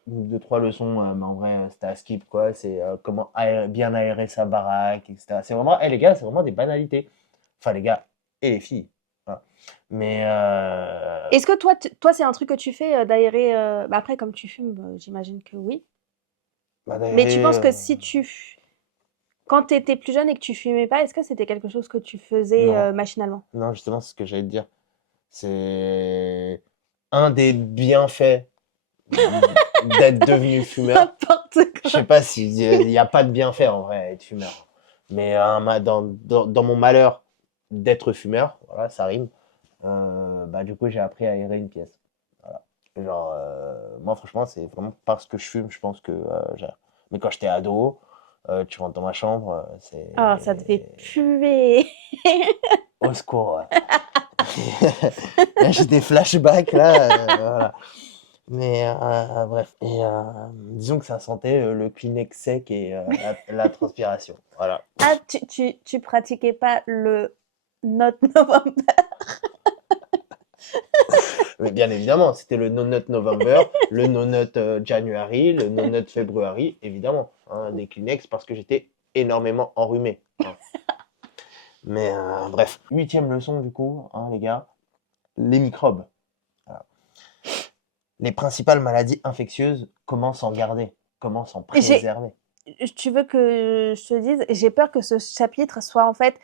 2, 3 leçons, mais en vrai, c'était à skip, quoi. C'est comment bien aérer sa baraque, etc. C'est vraiment, les gars, c'est vraiment des banalités. Enfin, les gars et les filles. Voilà. Mais, Est-ce que toi, c'est un truc que tu fais, d'aérer, bah, après comme tu fumes, j'imagine que oui. bah, Mais tu d'aérer, penses que si quand tu étais plus jeune et que tu fumais pas, est-ce que c'était quelque chose que tu faisais, non, machinalement? non, justement, c'est ce que j'allais te dire. C'est un des bienfaits d'être devenu fumeur. N'importe Je sais quoi. pas s'il y a pas de bienfait en vrai à être fumeur. Mais dans mon malheur d'être fumeur, voilà, ça rime, bah, du coup, j'ai appris à aérer une pièce. Voilà. Genre, moi, franchement, c'est vraiment parce que je fume, je pense que j'aère. Mais quand j'étais ado, tu rentres dans ma chambre, Ah, ça devait c'est puer. au secours, ouais. Là, j'ai des flashbacks, là, voilà. Mais bref. Et disons que ça sentait le Kleenex sec et la transpiration. Voilà. Ah, tu pratiquais pas le Not November? Mais bien évidemment, c'était le No Nut November, le No Nut January, le No Nut February, évidemment. Hein, des Kleenex parce que j'étais énormément enrhumé. Hein. Mais bref. 8e leçon, du coup, hein, les gars. Les microbes. Voilà. Les principales maladies infectieuses, comment s'en garder? Comment s'en J'ai préserver? Tu veux que je te dise, j'ai peur que ce chapitre soit en fait,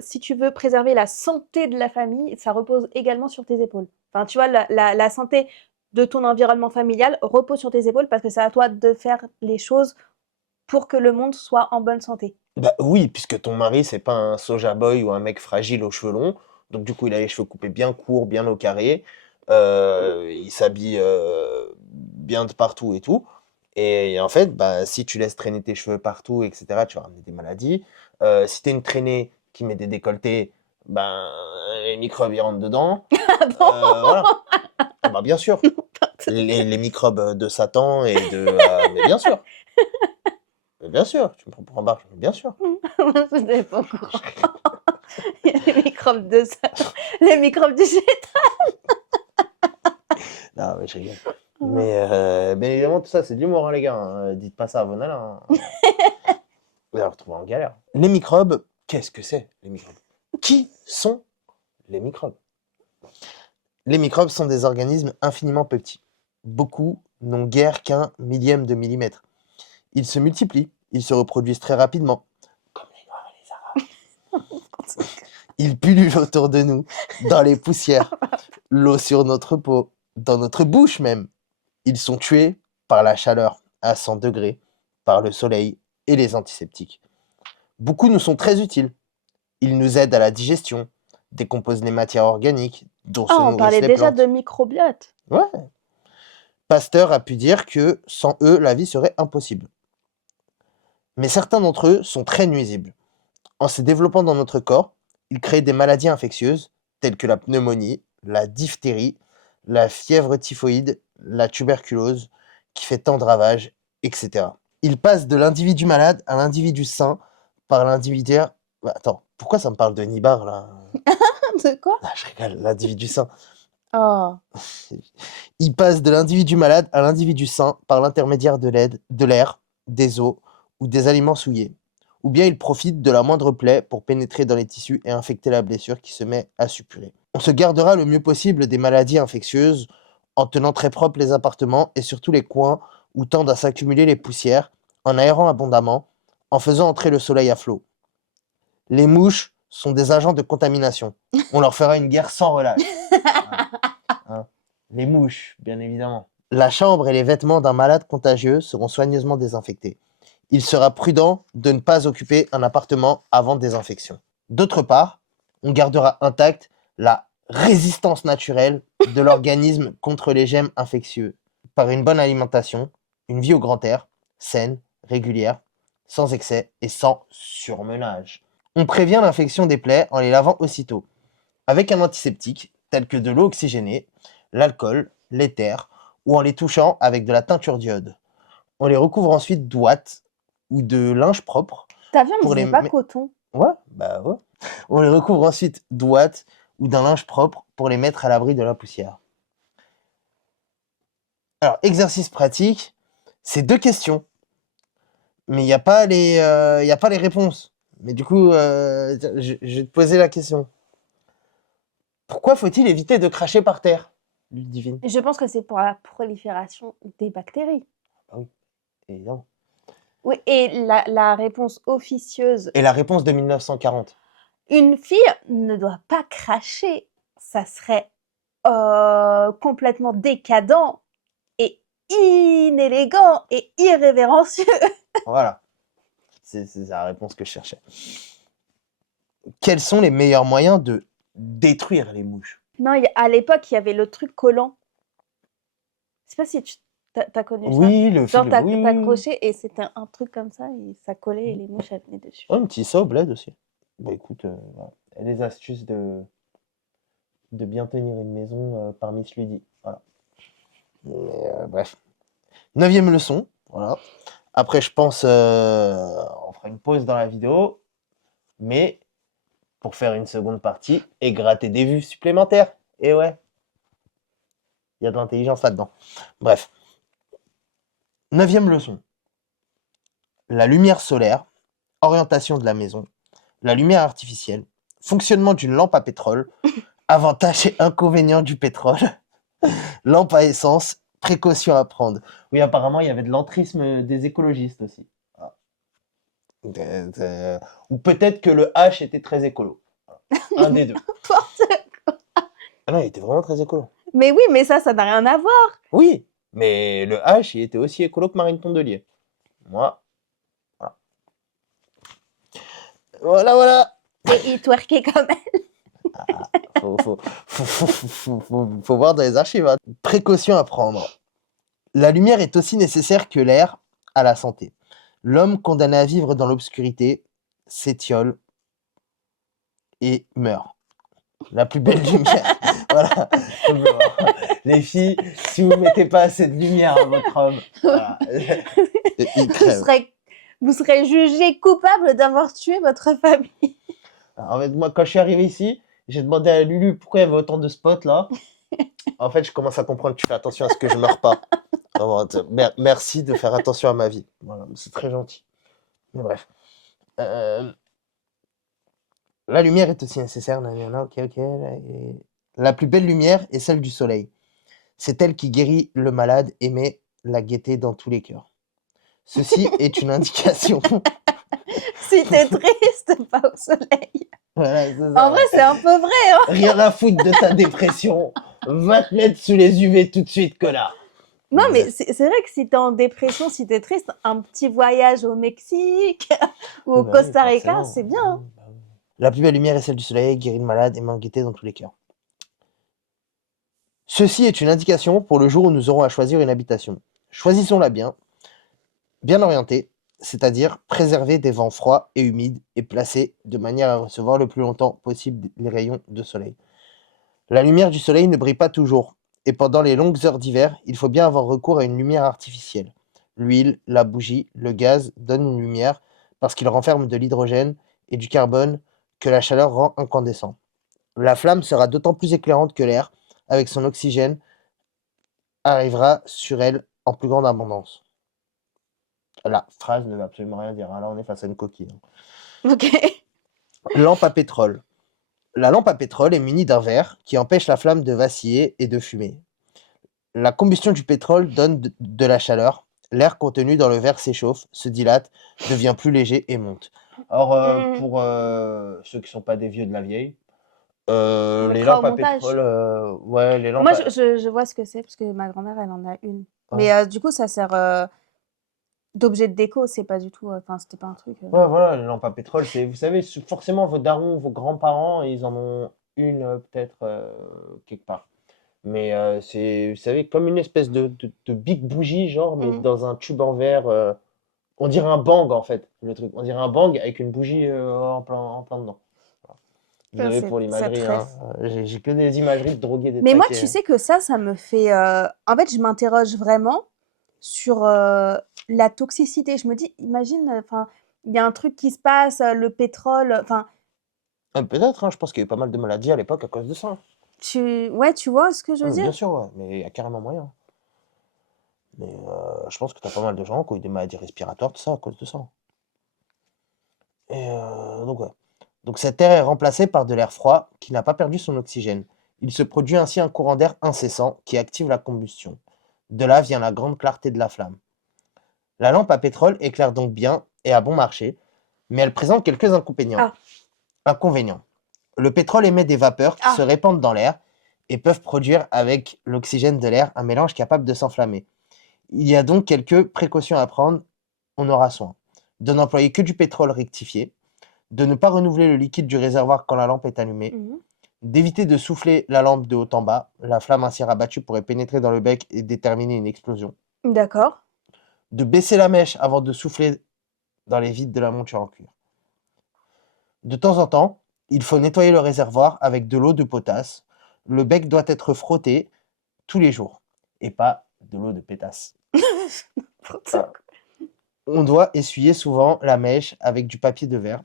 si tu veux préserver la santé de la famille, ça repose également sur tes épaules. Enfin, tu vois, la santé de ton environnement familial repose sur tes épaules parce que c'est à toi de faire les choses pour que le monde soit en bonne santé. Bah oui, puisque ton mari, c'est pas un soja boy ou un mec fragile aux cheveux longs. Donc du coup, il a les cheveux coupés bien courts, bien au carré. Il s'habille bien de partout et tout. Et en fait, bah, si tu laisses traîner tes cheveux partout, etc., tu vas ramener des maladies. Si t'es une traînée qui met des décolletés, ben, les microbes, ils rentrent dedans. Ah bon? Voilà. Ah bah bien sûr. les microbes de Satan et de... mais bien sûr. Mais bien sûr, tu me prends pour un barge, mais bien sûr. Je n'étais pas au courant. Il y a les microbes de Satan, les microbes du Non, mais je rigole. Satan. Mais évidemment, tout ça, c'est de l'humour, hein, les gars. Hein. Dites pas ça à vos nanas. Hein. Vous allez vous retrouver en galère. Les microbes, qu'est-ce que c'est, les microbes? Qui sont les microbes? Les microbes sont des organismes infiniment petits. Beaucoup n'ont guère qu'un millième de millimètre. Ils se multiplient, ils se reproduisent très rapidement, comme les noirs et les arabes. Ils pullulent autour de nous, dans les poussières, l'eau sur notre peau, dans notre bouche même. Ils sont tués par la chaleur à 100 degrés, par le soleil et les antiseptiques. Beaucoup nous sont très utiles. Ils nous aident à la digestion, décomposent les matières organiques dont se Ah, on nourrissent parlait les déjà plantes. de microbiote. Ouais. Pasteur a pu dire que sans eux, la vie serait impossible. Mais certains d'entre eux sont très nuisibles. En se développant dans notre corps, ils créent des maladies infectieuses telles que la pneumonie, la diphtérie, la fièvre typhoïde, la tuberculose, qui fait tant de ravages, etc. Ils passent de l'individu malade à l'individu sain par l'individu... Attends, pourquoi ça me parle de Nibar, là? De quoi? Ah, je rigole, l'individu sain. Oh. Ils passent de l'individu malade à l'individu sain par l'intermédiaire de l'air, des eaux ou des aliments souillés. Ou bien ils profitent de la moindre plaie pour pénétrer dans les tissus et infecter la blessure qui se met à suppurer. On se gardera le mieux possible des maladies infectieuses en tenant très propres les appartements et surtout les coins où tendent à s'accumuler les poussières, en aérant abondamment, en faisant entrer le soleil à flot. Les mouches sont des agents de contamination. On leur fera une guerre sans relâche. Hein. Les mouches, bien évidemment. La chambre et les vêtements d'un malade contagieux seront soigneusement désinfectés. Il sera prudent de ne pas occuper un appartement avant désinfection. D'autre part, on gardera intacte la résistance naturelle de l'organisme contre les germes infectieux par une bonne alimentation, une vie au grand air, saine, régulière, sans excès et sans surmenage. On prévient l'infection des plaies en les lavant aussitôt, avec un antiseptique tel que de l'eau oxygénée, l'alcool, l'éther, ou en les touchant avec de la teinture d'iode. On les recouvre ensuite d'ouate ou de linge propre. T'as vu, on Pour disait les pas me- coton. Ouais, bah ouais. On les recouvre ensuite d'ouate ou d'un linge propre pour les mettre à l'abri de la poussière. Alors, exercice pratique, c'est 2 questions, mais il n'y a pas y a pas les réponses. Mais du coup, je vais te poser la question. Pourquoi faut-il éviter de cracher par terre, Ludivine? Je pense que c'est pour la prolifération des bactéries. Ah oui, évidemment. Oui, et la réponse officieuse, Et la réponse de 1940? une fille ne doit pas cracher. Ça serait complètement décadent et inélégant et irrévérencieux. Voilà. C'est la réponse que je cherchais. Quels sont les meilleurs moyens de détruire les mouches? Non, à l'époque, il y avait le truc collant. Je sais pas si tu t'as connu ça. Oui, le Genre, fil, oui. t'accrochais et c'était un truc comme ça et ça collait et les mouches elles venaient dessus. Oh, un petit ça au bled aussi. Bah écoute, voilà. Et les astuces de bien tenir une maison par Miss Ludi. Voilà. Mais, bref. 9e leçon. Voilà. Après, je pense on fera une pause dans la vidéo, mais pour faire une seconde partie et gratter des vues supplémentaires. Et ouais, il y a de l'intelligence là-dedans. Bref. 9e leçon. La lumière solaire, orientation de la maison, la lumière artificielle, fonctionnement d'une lampe à pétrole, avantages et inconvénients du pétrole, lampe à essence, précautions à prendre. Oui, apparemment, il y avait de l'entrisme des écologistes aussi. Ah. Ou peut-être que le H était très écolo. Un des deux. Ah non, il était vraiment très écolo. Mais oui, mais ça n'a rien à voir. Oui, mais le H, il était aussi écolo que Marine Tondelier. Moi, voilà. Voilà. Et il twerkait quand même. Faut voir dans les archives. Hein. Précautions à prendre. La lumière est aussi nécessaire que l'air à la santé. L'homme condamné à vivre dans l'obscurité s'étiole et meurt. La plus belle lumière. Voilà. Bon. Les filles, si vous mettez pas assez de lumière à votre homme, voilà. Il Vous crève. serez jugé coupable d'avoir tué votre famille. En fait, moi, quand je suis arrivé ici, j'ai demandé à Lulu pourquoi il y avait autant de spots là. En fait, je commence à comprendre que tu fais attention à ce que je meurs pas. Vraiment, merci de faire attention à ma vie. Voilà, c'est très gentil. Mais bref. Euh, La lumière est aussi nécessaire. Ok. La plus belle lumière est celle du soleil. C'est elle qui guérit le malade et met la gaieté dans tous les cœurs. Ceci est une indication. Si t'es triste, pas au soleil. Voilà, c'est En ça. vrai, c'est un peu vrai, hein. Rien à foutre de ta dépression. Va te mettre sous les UV tout de suite, connard. Non, mais c'est vrai que si t'es en dépression, si t'es triste, un petit voyage au Mexique ou au Bah oui, Costa Rica, forcément. c'est bien, hein. Bah oui. La plus belle lumière est celle du soleil, guérit le malade et met en gaieté dans tous les cœurs. Ceci est une indication pour le jour où nous aurons à choisir une habitation. Choisissons-la bien orientée, c'est-à-dire préservée des vents froids et humides et placée de manière à recevoir le plus longtemps possible les rayons de soleil. La lumière du soleil ne brille pas toujours, et pendant les longues heures d'hiver, il faut bien avoir recours à une lumière artificielle. L'huile, la bougie, le gaz donnent une lumière parce qu'ils renferment de l'hydrogène et du carbone que la chaleur rend incandescent. La flamme sera d'autant plus éclairante que l'air, avec son oxygène, arrivera sur elle en plus grande abondance. La phrase ne veut absolument rien dire. Hein. Là, on est face à une coquille. Hein. Ok. Lampe à pétrole. La lampe à pétrole est munie d'un verre qui empêche la flamme de vaciller et de fumer. La combustion du pétrole donne de la chaleur. L'air contenu dans le verre s'échauffe, se dilate, devient plus léger et monte. Alors, pour ceux qui ne sont pas des vieux de la vieille, On les mettra au lampes à montage. pétrole, ouais, les lampes Moi, à... je vois ce que c'est, parce que ma grand-mère, elle en a une. Ouais. Mais du coup, ça sert d'objet de déco, c'est pas du tout... Enfin, c'était pas un truc... Ouais, voilà, les lampes à pétrole, c'est, vous savez, forcément, vos darons, vos grands-parents, ils en ont une, peut-être, quelque part. Mais c'est, vous savez, comme une espèce de big bougie, genre, mais Mhm. dans un tube en verre. On dirait un bang, en fait, le truc. On dirait un bang avec une bougie en plein dedans. Voilà. Désolé C'est pour l'imagerie, très... hein. J'ai que des imageries de drogués Mais moi, détraqués. tu sais que ça me fait... En fait, je m'interroge vraiment sur la toxicité. Je me dis, imagine, enfin, il y a un truc qui se passe, le pétrole, enfin, Peut-être, hein, je pense qu'il y a eu pas mal de maladies à l'époque à cause de ça. ouais, tu vois ce que je veux Bien dire? sûr, ouais, mais il y a carrément moyen. Mais je pense que tu as pas mal de gens qui ont eu des maladies respiratoires, tout ça, à cause de ça. Et donc, ouais. Donc, cette air est remplacée par de l'air froid qui n'a pas perdu son oxygène. Il se produit ainsi un courant d'air incessant qui active la combustion. De là vient la grande clarté de la flamme. La lampe à pétrole éclaire donc bien et à bon marché, mais elle présente quelques inconvénients. Ah. Inconvénients. Le pétrole émet des vapeurs qui Ah. se répandent dans l'air et peuvent produire avec l'oxygène de l'air un mélange capable de s'enflammer. Il y a donc quelques précautions à prendre, on aura soin. De n'employer que du pétrole rectifié, de ne pas renouveler le liquide du réservoir quand la lampe est allumée, Mhm. d'éviter de souffler la lampe de haut en bas, la flamme ainsi rabattue pourrait pénétrer dans le bec et déterminer une explosion. D'accord. De baisser la mèche avant de souffler dans les vides de la monture en cuir. De temps en temps, il faut nettoyer le réservoir avec de l'eau de potasse. Le bec doit être frotté tous les jours et pas de l'eau de pétasse. On doit essuyer souvent la mèche avec du papier de verre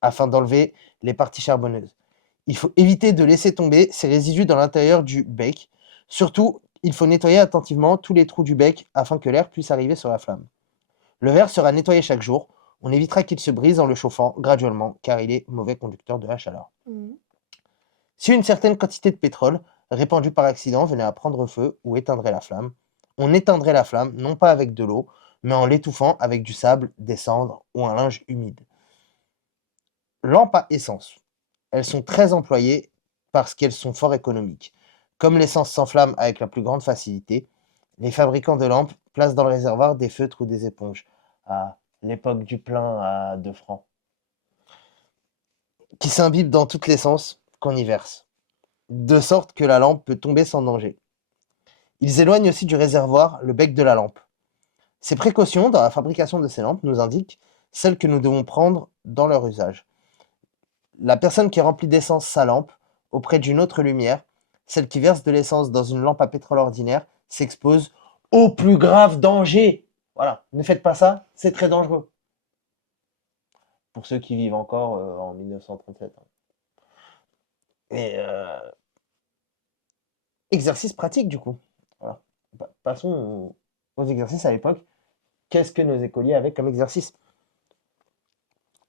afin d'enlever les parties charbonneuses. Il faut éviter de laisser tomber ces résidus dans l'intérieur du bec. Surtout, il faut nettoyer attentivement tous les trous du bec afin que l'air puisse arriver sur la flamme. Le verre sera nettoyé chaque jour. On évitera qu'il se brise en le chauffant graduellement car il est mauvais conducteur de la chaleur. Mhm. Si une certaine quantité de pétrole répandue par accident venait à prendre feu ou éteindrait la flamme, on éteindrait la flamme non pas avec de l'eau, mais en l'étouffant avec du sable, des cendres ou un linge humide. Lampes à essence. Elles sont très employées parce qu'elles sont fort économiques. Comme l'essence s'enflamme avec la plus grande facilité, les fabricants de lampes placent dans le réservoir des feutres ou des éponges. À l'époque du plein à 2 francs. Qui s'imbibent dans toute l'essence qu'on y verse, de sorte que la lampe peut tomber sans danger. Ils éloignent aussi du réservoir le bec de la lampe. Ces précautions dans la fabrication de ces lampes nous indiquent celles que nous devons prendre dans leur usage. La personne qui remplit d'essence sa lampe auprès d'une autre lumière celle qui verse de l'essence dans une lampe à pétrole ordinaire s'expose au plus grave danger. Voilà, ne faites pas ça, c'est très dangereux. Pour ceux qui vivent encore en 1937. Et exercice pratique, du coup. Voilà. Passons aux exercices à l'époque. Qu'est-ce que nos écoliers avaient comme exercice?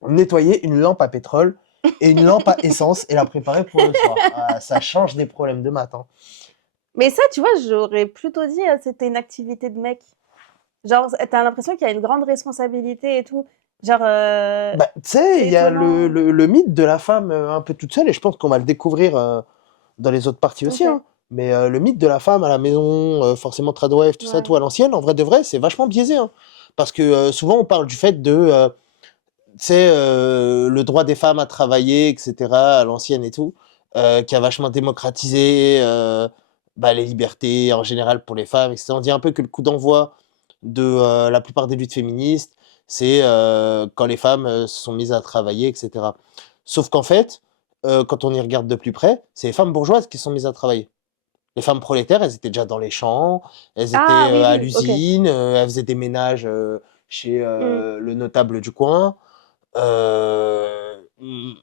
Nettoyer une lampe à pétrole et une lampe à essence et la préparer pour le soir. Ah, ça change des problèmes de maths, hein. Mais ça, tu vois, j'aurais plutôt dit c'était une activité de mec. Genre, t'as l'impression qu'il y a une grande responsabilité et tout. Genre, Bah, tu sais, c'est il y a étonnant. le mythe de la femme un peu toute seule, et je pense qu'on va le découvrir dans les autres parties aussi, Ok, hein. Mais le mythe de la femme à la maison, forcément tradwife, tout ça, ouais. tout à l'ancienne, en vrai de vrai, c'est vachement biaisé, hein. Parce que souvent on parle du fait de, tu sais, le droit des femmes à travailler, etc., à l'ancienne et tout, qui a vachement démocratisé bah, les libertés en général pour les femmes, etc. On dit un peu que le coup d'envoi de la plupart des luttes féministes, c'est quand les femmes se sont mises à travailler, etc. Sauf qu'en fait, quand on y regarde de plus près, c'est les femmes bourgeoises qui se sont mises à travailler. Les femmes prolétaires, elles étaient déjà dans les champs, elles étaient Ah oui, à oui, ok. l'usine, elles faisaient des ménages chez Hmm. le notable du coin. Mmh,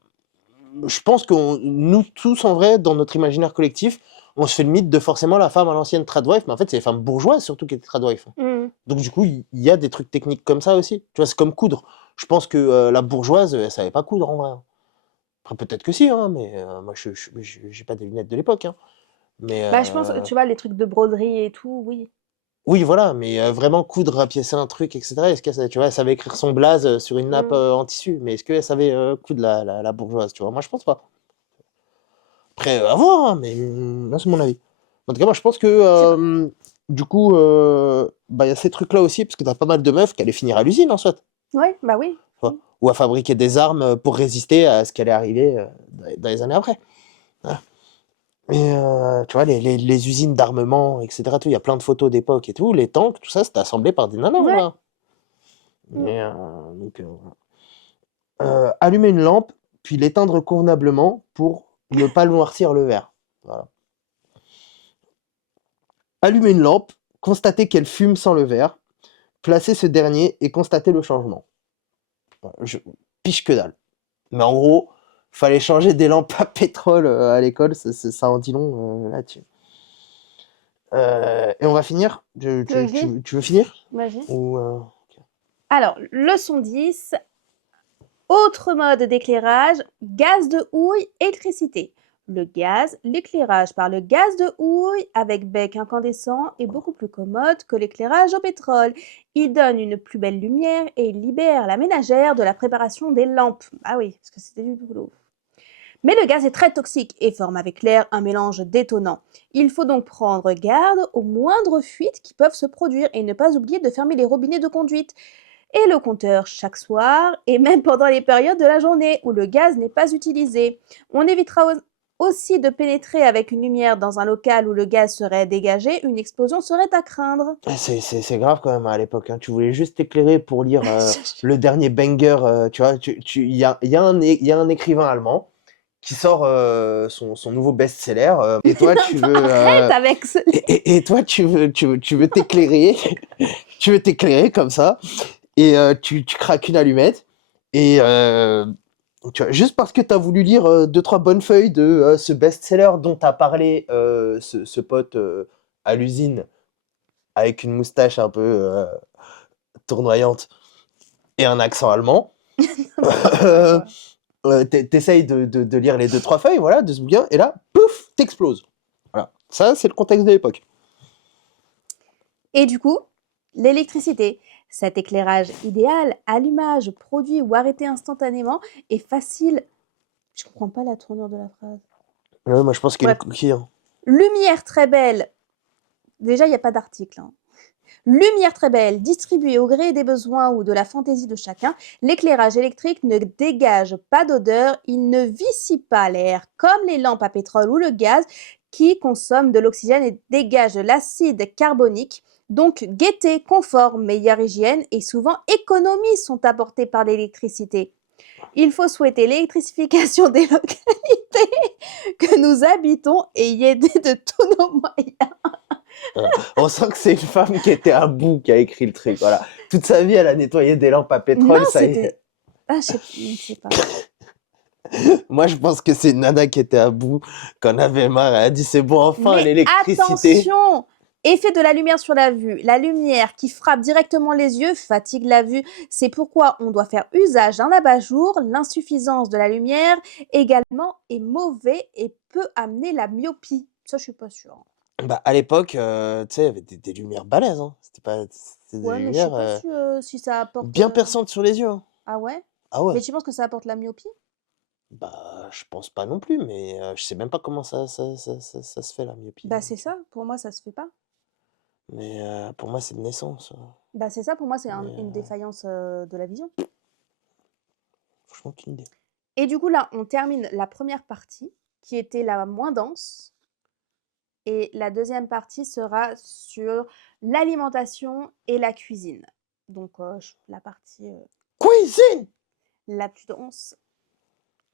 je pense que nous tous, en vrai, dans notre imaginaire collectif, on se fait le mythe de forcément la femme à l'ancienne tradwife, mais en fait, c'est les femmes bourgeoises surtout qui étaient tradwife. Hmm. Donc du coup, il y a des trucs techniques comme ça aussi. Tu vois, c'est comme coudre. Je pense que la bourgeoise, elle savait pas coudre en vrai, hein. Après, peut-être que si, hein, mais moi, j'ai pas des lunettes de l'époque, hein. Mais Bah, je pense, tu vois, les trucs de broderie et tout, oui. oui, voilà, mais vraiment coudre, rapiécer un truc, etc. Est-ce qu'elle savait, tu vois, elle savait écrire son blaze sur une nappe Hmm. en tissu, mais est-ce qu'elle savait coudre la bourgeoise, tu vois? Moi, je pense pas. Après, à voir, hein, mais là, c'est mon avis. En tout cas, moi, je pense que, C'est pas- du coup, bah, il y a ces trucs-là aussi, parce que t'as pas mal de meufs qui allaient finir à l'usine, en soit, Ouais, bah oui. tu vois, Oui. ou à fabriquer des armes pour résister à ce qui allait arriver dans les années après. Voilà. Et tu vois, les usines d'armement, etc., tout, il y a plein de photos d'époque et tout, les tanks, tout ça, c'était assemblé par des nanas, Ouais. voilà. Mm. Et, donc, allumer une lampe, puis l'éteindre convenablement pour ne pas noircir le verre. Voilà. Allumer une lampe, constater qu'elle fume sans le verre, placer ce dernier et constater le changement. Voilà, je piche que dalle. Mais en gros, fallait changer des lampes à pétrole à l'école, ça en dit long là-dessus. Et on va finir. Ok, Tu veux finir? vas-y. Ou, Alors, leçon 10. Autre mode d'éclairage, gaz de houille, électricité. Le gaz, l'éclairage par le gaz de houille avec bec incandescent est beaucoup plus commode que l'éclairage au pétrole. Il donne une plus belle lumière et il libère la ménagère de la préparation des lampes. Ah oui, parce que c'était du boulot. Mais le gaz est très toxique et forme avec l'air un mélange détonnant. Il faut donc prendre garde aux moindres fuites qui peuvent se produire et ne pas oublier de fermer les robinets de conduite et le compteur chaque soir et même pendant les périodes de la journée où le gaz n'est pas utilisé. On évitera aussi de pénétrer avec une lumière dans un local où le gaz serait dégagé, une explosion serait à craindre. c'est grave quand même à l'époque, hein. Tu voulais juste t'éclairer pour lire le dernier banger, tu vois. Il y a un écrivain allemand qui sort son nouveau best-seller, et toi tu veux Arrête avec ce... et toi tu veux t'éclairer, tu veux t'éclairer comme ça, et tu craques une allumette, et tu vois, juste parce que tu as voulu lire deux trois bonnes feuilles de ce best-seller dont a parlé ce pote à l'usine avec une moustache un peu tournoyante et un accent allemand. N'importe quoi. T'essayes de lire les deux trois feuilles, voilà, de ce bouquin, et là, pouf, t'exploses. Voilà. Ça, c'est le contexte de l'époque. Et du coup, l'électricité. Cet éclairage idéal, allumage, produit ou arrêté instantanément, est facile. Je comprends pas la tournure de la phrase. Ouais, moi, je pense qu'il y a une Bref, coquille, hein. lumière très belle. Déjà, il n'y a pas d'article, hein. Lumière très belle, distribuée au gré des besoins ou de la fantaisie de chacun, l'éclairage électrique ne dégage pas d'odeur, il ne vicie pas l'air, comme les lampes à pétrole ou le gaz qui consomment de l'oxygène et dégagent l'acide carbonique. Donc, gaieté, confort, meilleure hygiène et souvent économies sont apportées par l'électricité. Il faut souhaiter l'électrification des localités que nous habitons et y aider de tous nos moyens. On sent que c'est une femme qui était à bout qui a écrit le truc. Voilà. Toute sa vie, elle a nettoyé des lampes à Non, pétrole, ça y est. c'était. Ah, je ne sais pas. Moi, je pense que c'est une nana qui était à bout, qu'on avait marre. Elle a dit c'est bon, enfin, Mais l'électricité. attention! Effet de la lumière sur la vue. La lumière qui frappe directement les yeux fatigue la vue. C'est pourquoi on doit faire usage d'un abat-jour. L'insuffisance de la lumière également est mauvais et peut amener la myopie. Ça, je suis pas sûre. Bah, à l'époque, tu sais, il y avait des lumières balèzes. Hein. C'était des Ouais, mais je suis lumières pas sûre si ça apporte. bien perçantes sur les yeux. Hein. Ah ouais? Ah Mais ouais. tu penses que ça apporte la myopie? Bah, je pense pas non plus, mais je sais même pas comment ça se fait, la myopie. Bah c'est ça, pour moi ça se fait pas. Mais pour moi, c'est de naissance. Bah c'est ça, pour moi c'est Mais une défaillance de la vision. franchement, aucune idée. Et du coup là, on termine la première partie qui était la moins dense. Et la deuxième partie sera sur l'alimentation et la cuisine. Donc la partie Cuisine! la plus dense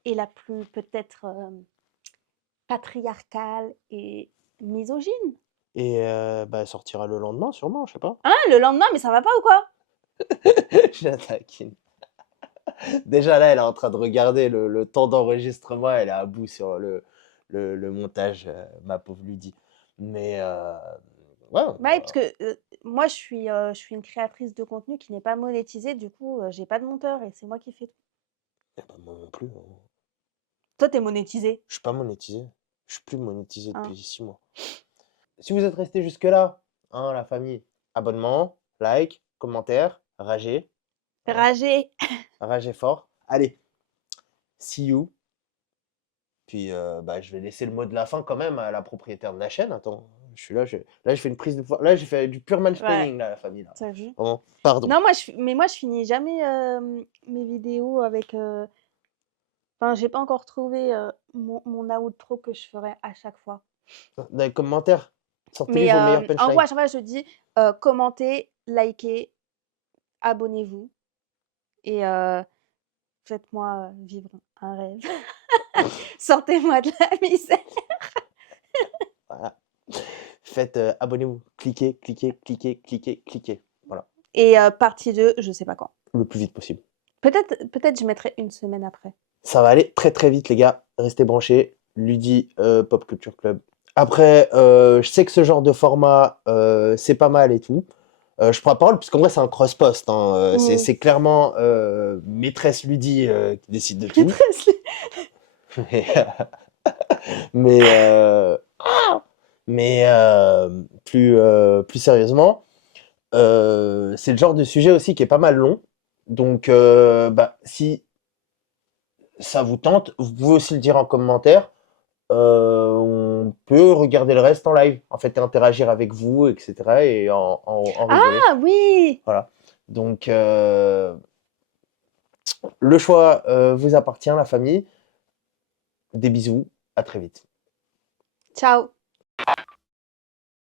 et la plus peut-être patriarcale et misogyne. Et bah, elle sortira le lendemain, sûrement, je sais pas. Hein, le lendemain, mais ça va pas ou quoi? Je la taquine. Déjà là, elle est en train de regarder le temps d'enregistrement, elle est à bout sur le montage, ma pauvre Ludie. Mais ouais, Bah oui, parce que moi je suis une créatrice de contenu qui n'est pas monétisée, du coup j'ai pas de monteur et c'est moi qui fais tout. bah, moi non plus. Hein. Toi t'es monétisé. Je suis pas monétisé. Je suis plus monétisé Hein. depuis 6 mois. Si vous êtes resté jusque-là, hein, la famille, abonnement, like, commentaire, rager. Hein, Ragé. rager fort. Allez, see you. Puis bah, je vais laisser le mot de la fin quand même à la propriétaire de la chaîne. Attends, je suis là, là je fais une prise de pouvoir. Là, j'ai fait du pure Ouais, mansplaining, là, la famille. Là. t'as vu? Vraiment, pardon. Non, moi je finis jamais mes vidéos avec. Enfin, j'ai pas encore trouvé mon outro que je ferai à chaque fois. Dans les commentaires, sortez-les Mais vos meilleurs en gros, punchlines. à chaque fois, je dis commentez, likez, abonnez-vous et faites-moi vivre un rêve. Sortez-moi de la misère. Voilà. Faites, abonnez-vous, cliquez, cliquez, cliquez, cliquez, cliquez. Voilà, Et partie 2, je sais pas quand. le plus vite possible. Peut-être je mettrai une semaine après. Ça va aller très très vite, les gars. Restez branchés. Ludie, Pop Culture Club. Après, je sais que ce genre de format, c'est pas mal et tout. Je prends la parole, puisqu'en vrai, c'est un cross-post. Hein. C'est clairement maîtresse Ludie qui décide de tout. Mais, plus sérieusement, c'est le genre de sujet aussi qui est pas mal long. Donc, bah, si ça vous tente, vous pouvez aussi le dire en commentaire. On peut regarder le reste en live, en fait, interagir avec vous, etc. et en rigoler. Ah oui! Voilà. Donc, le choix vous appartient, la famille. Des bisous, à très vite. Ciao!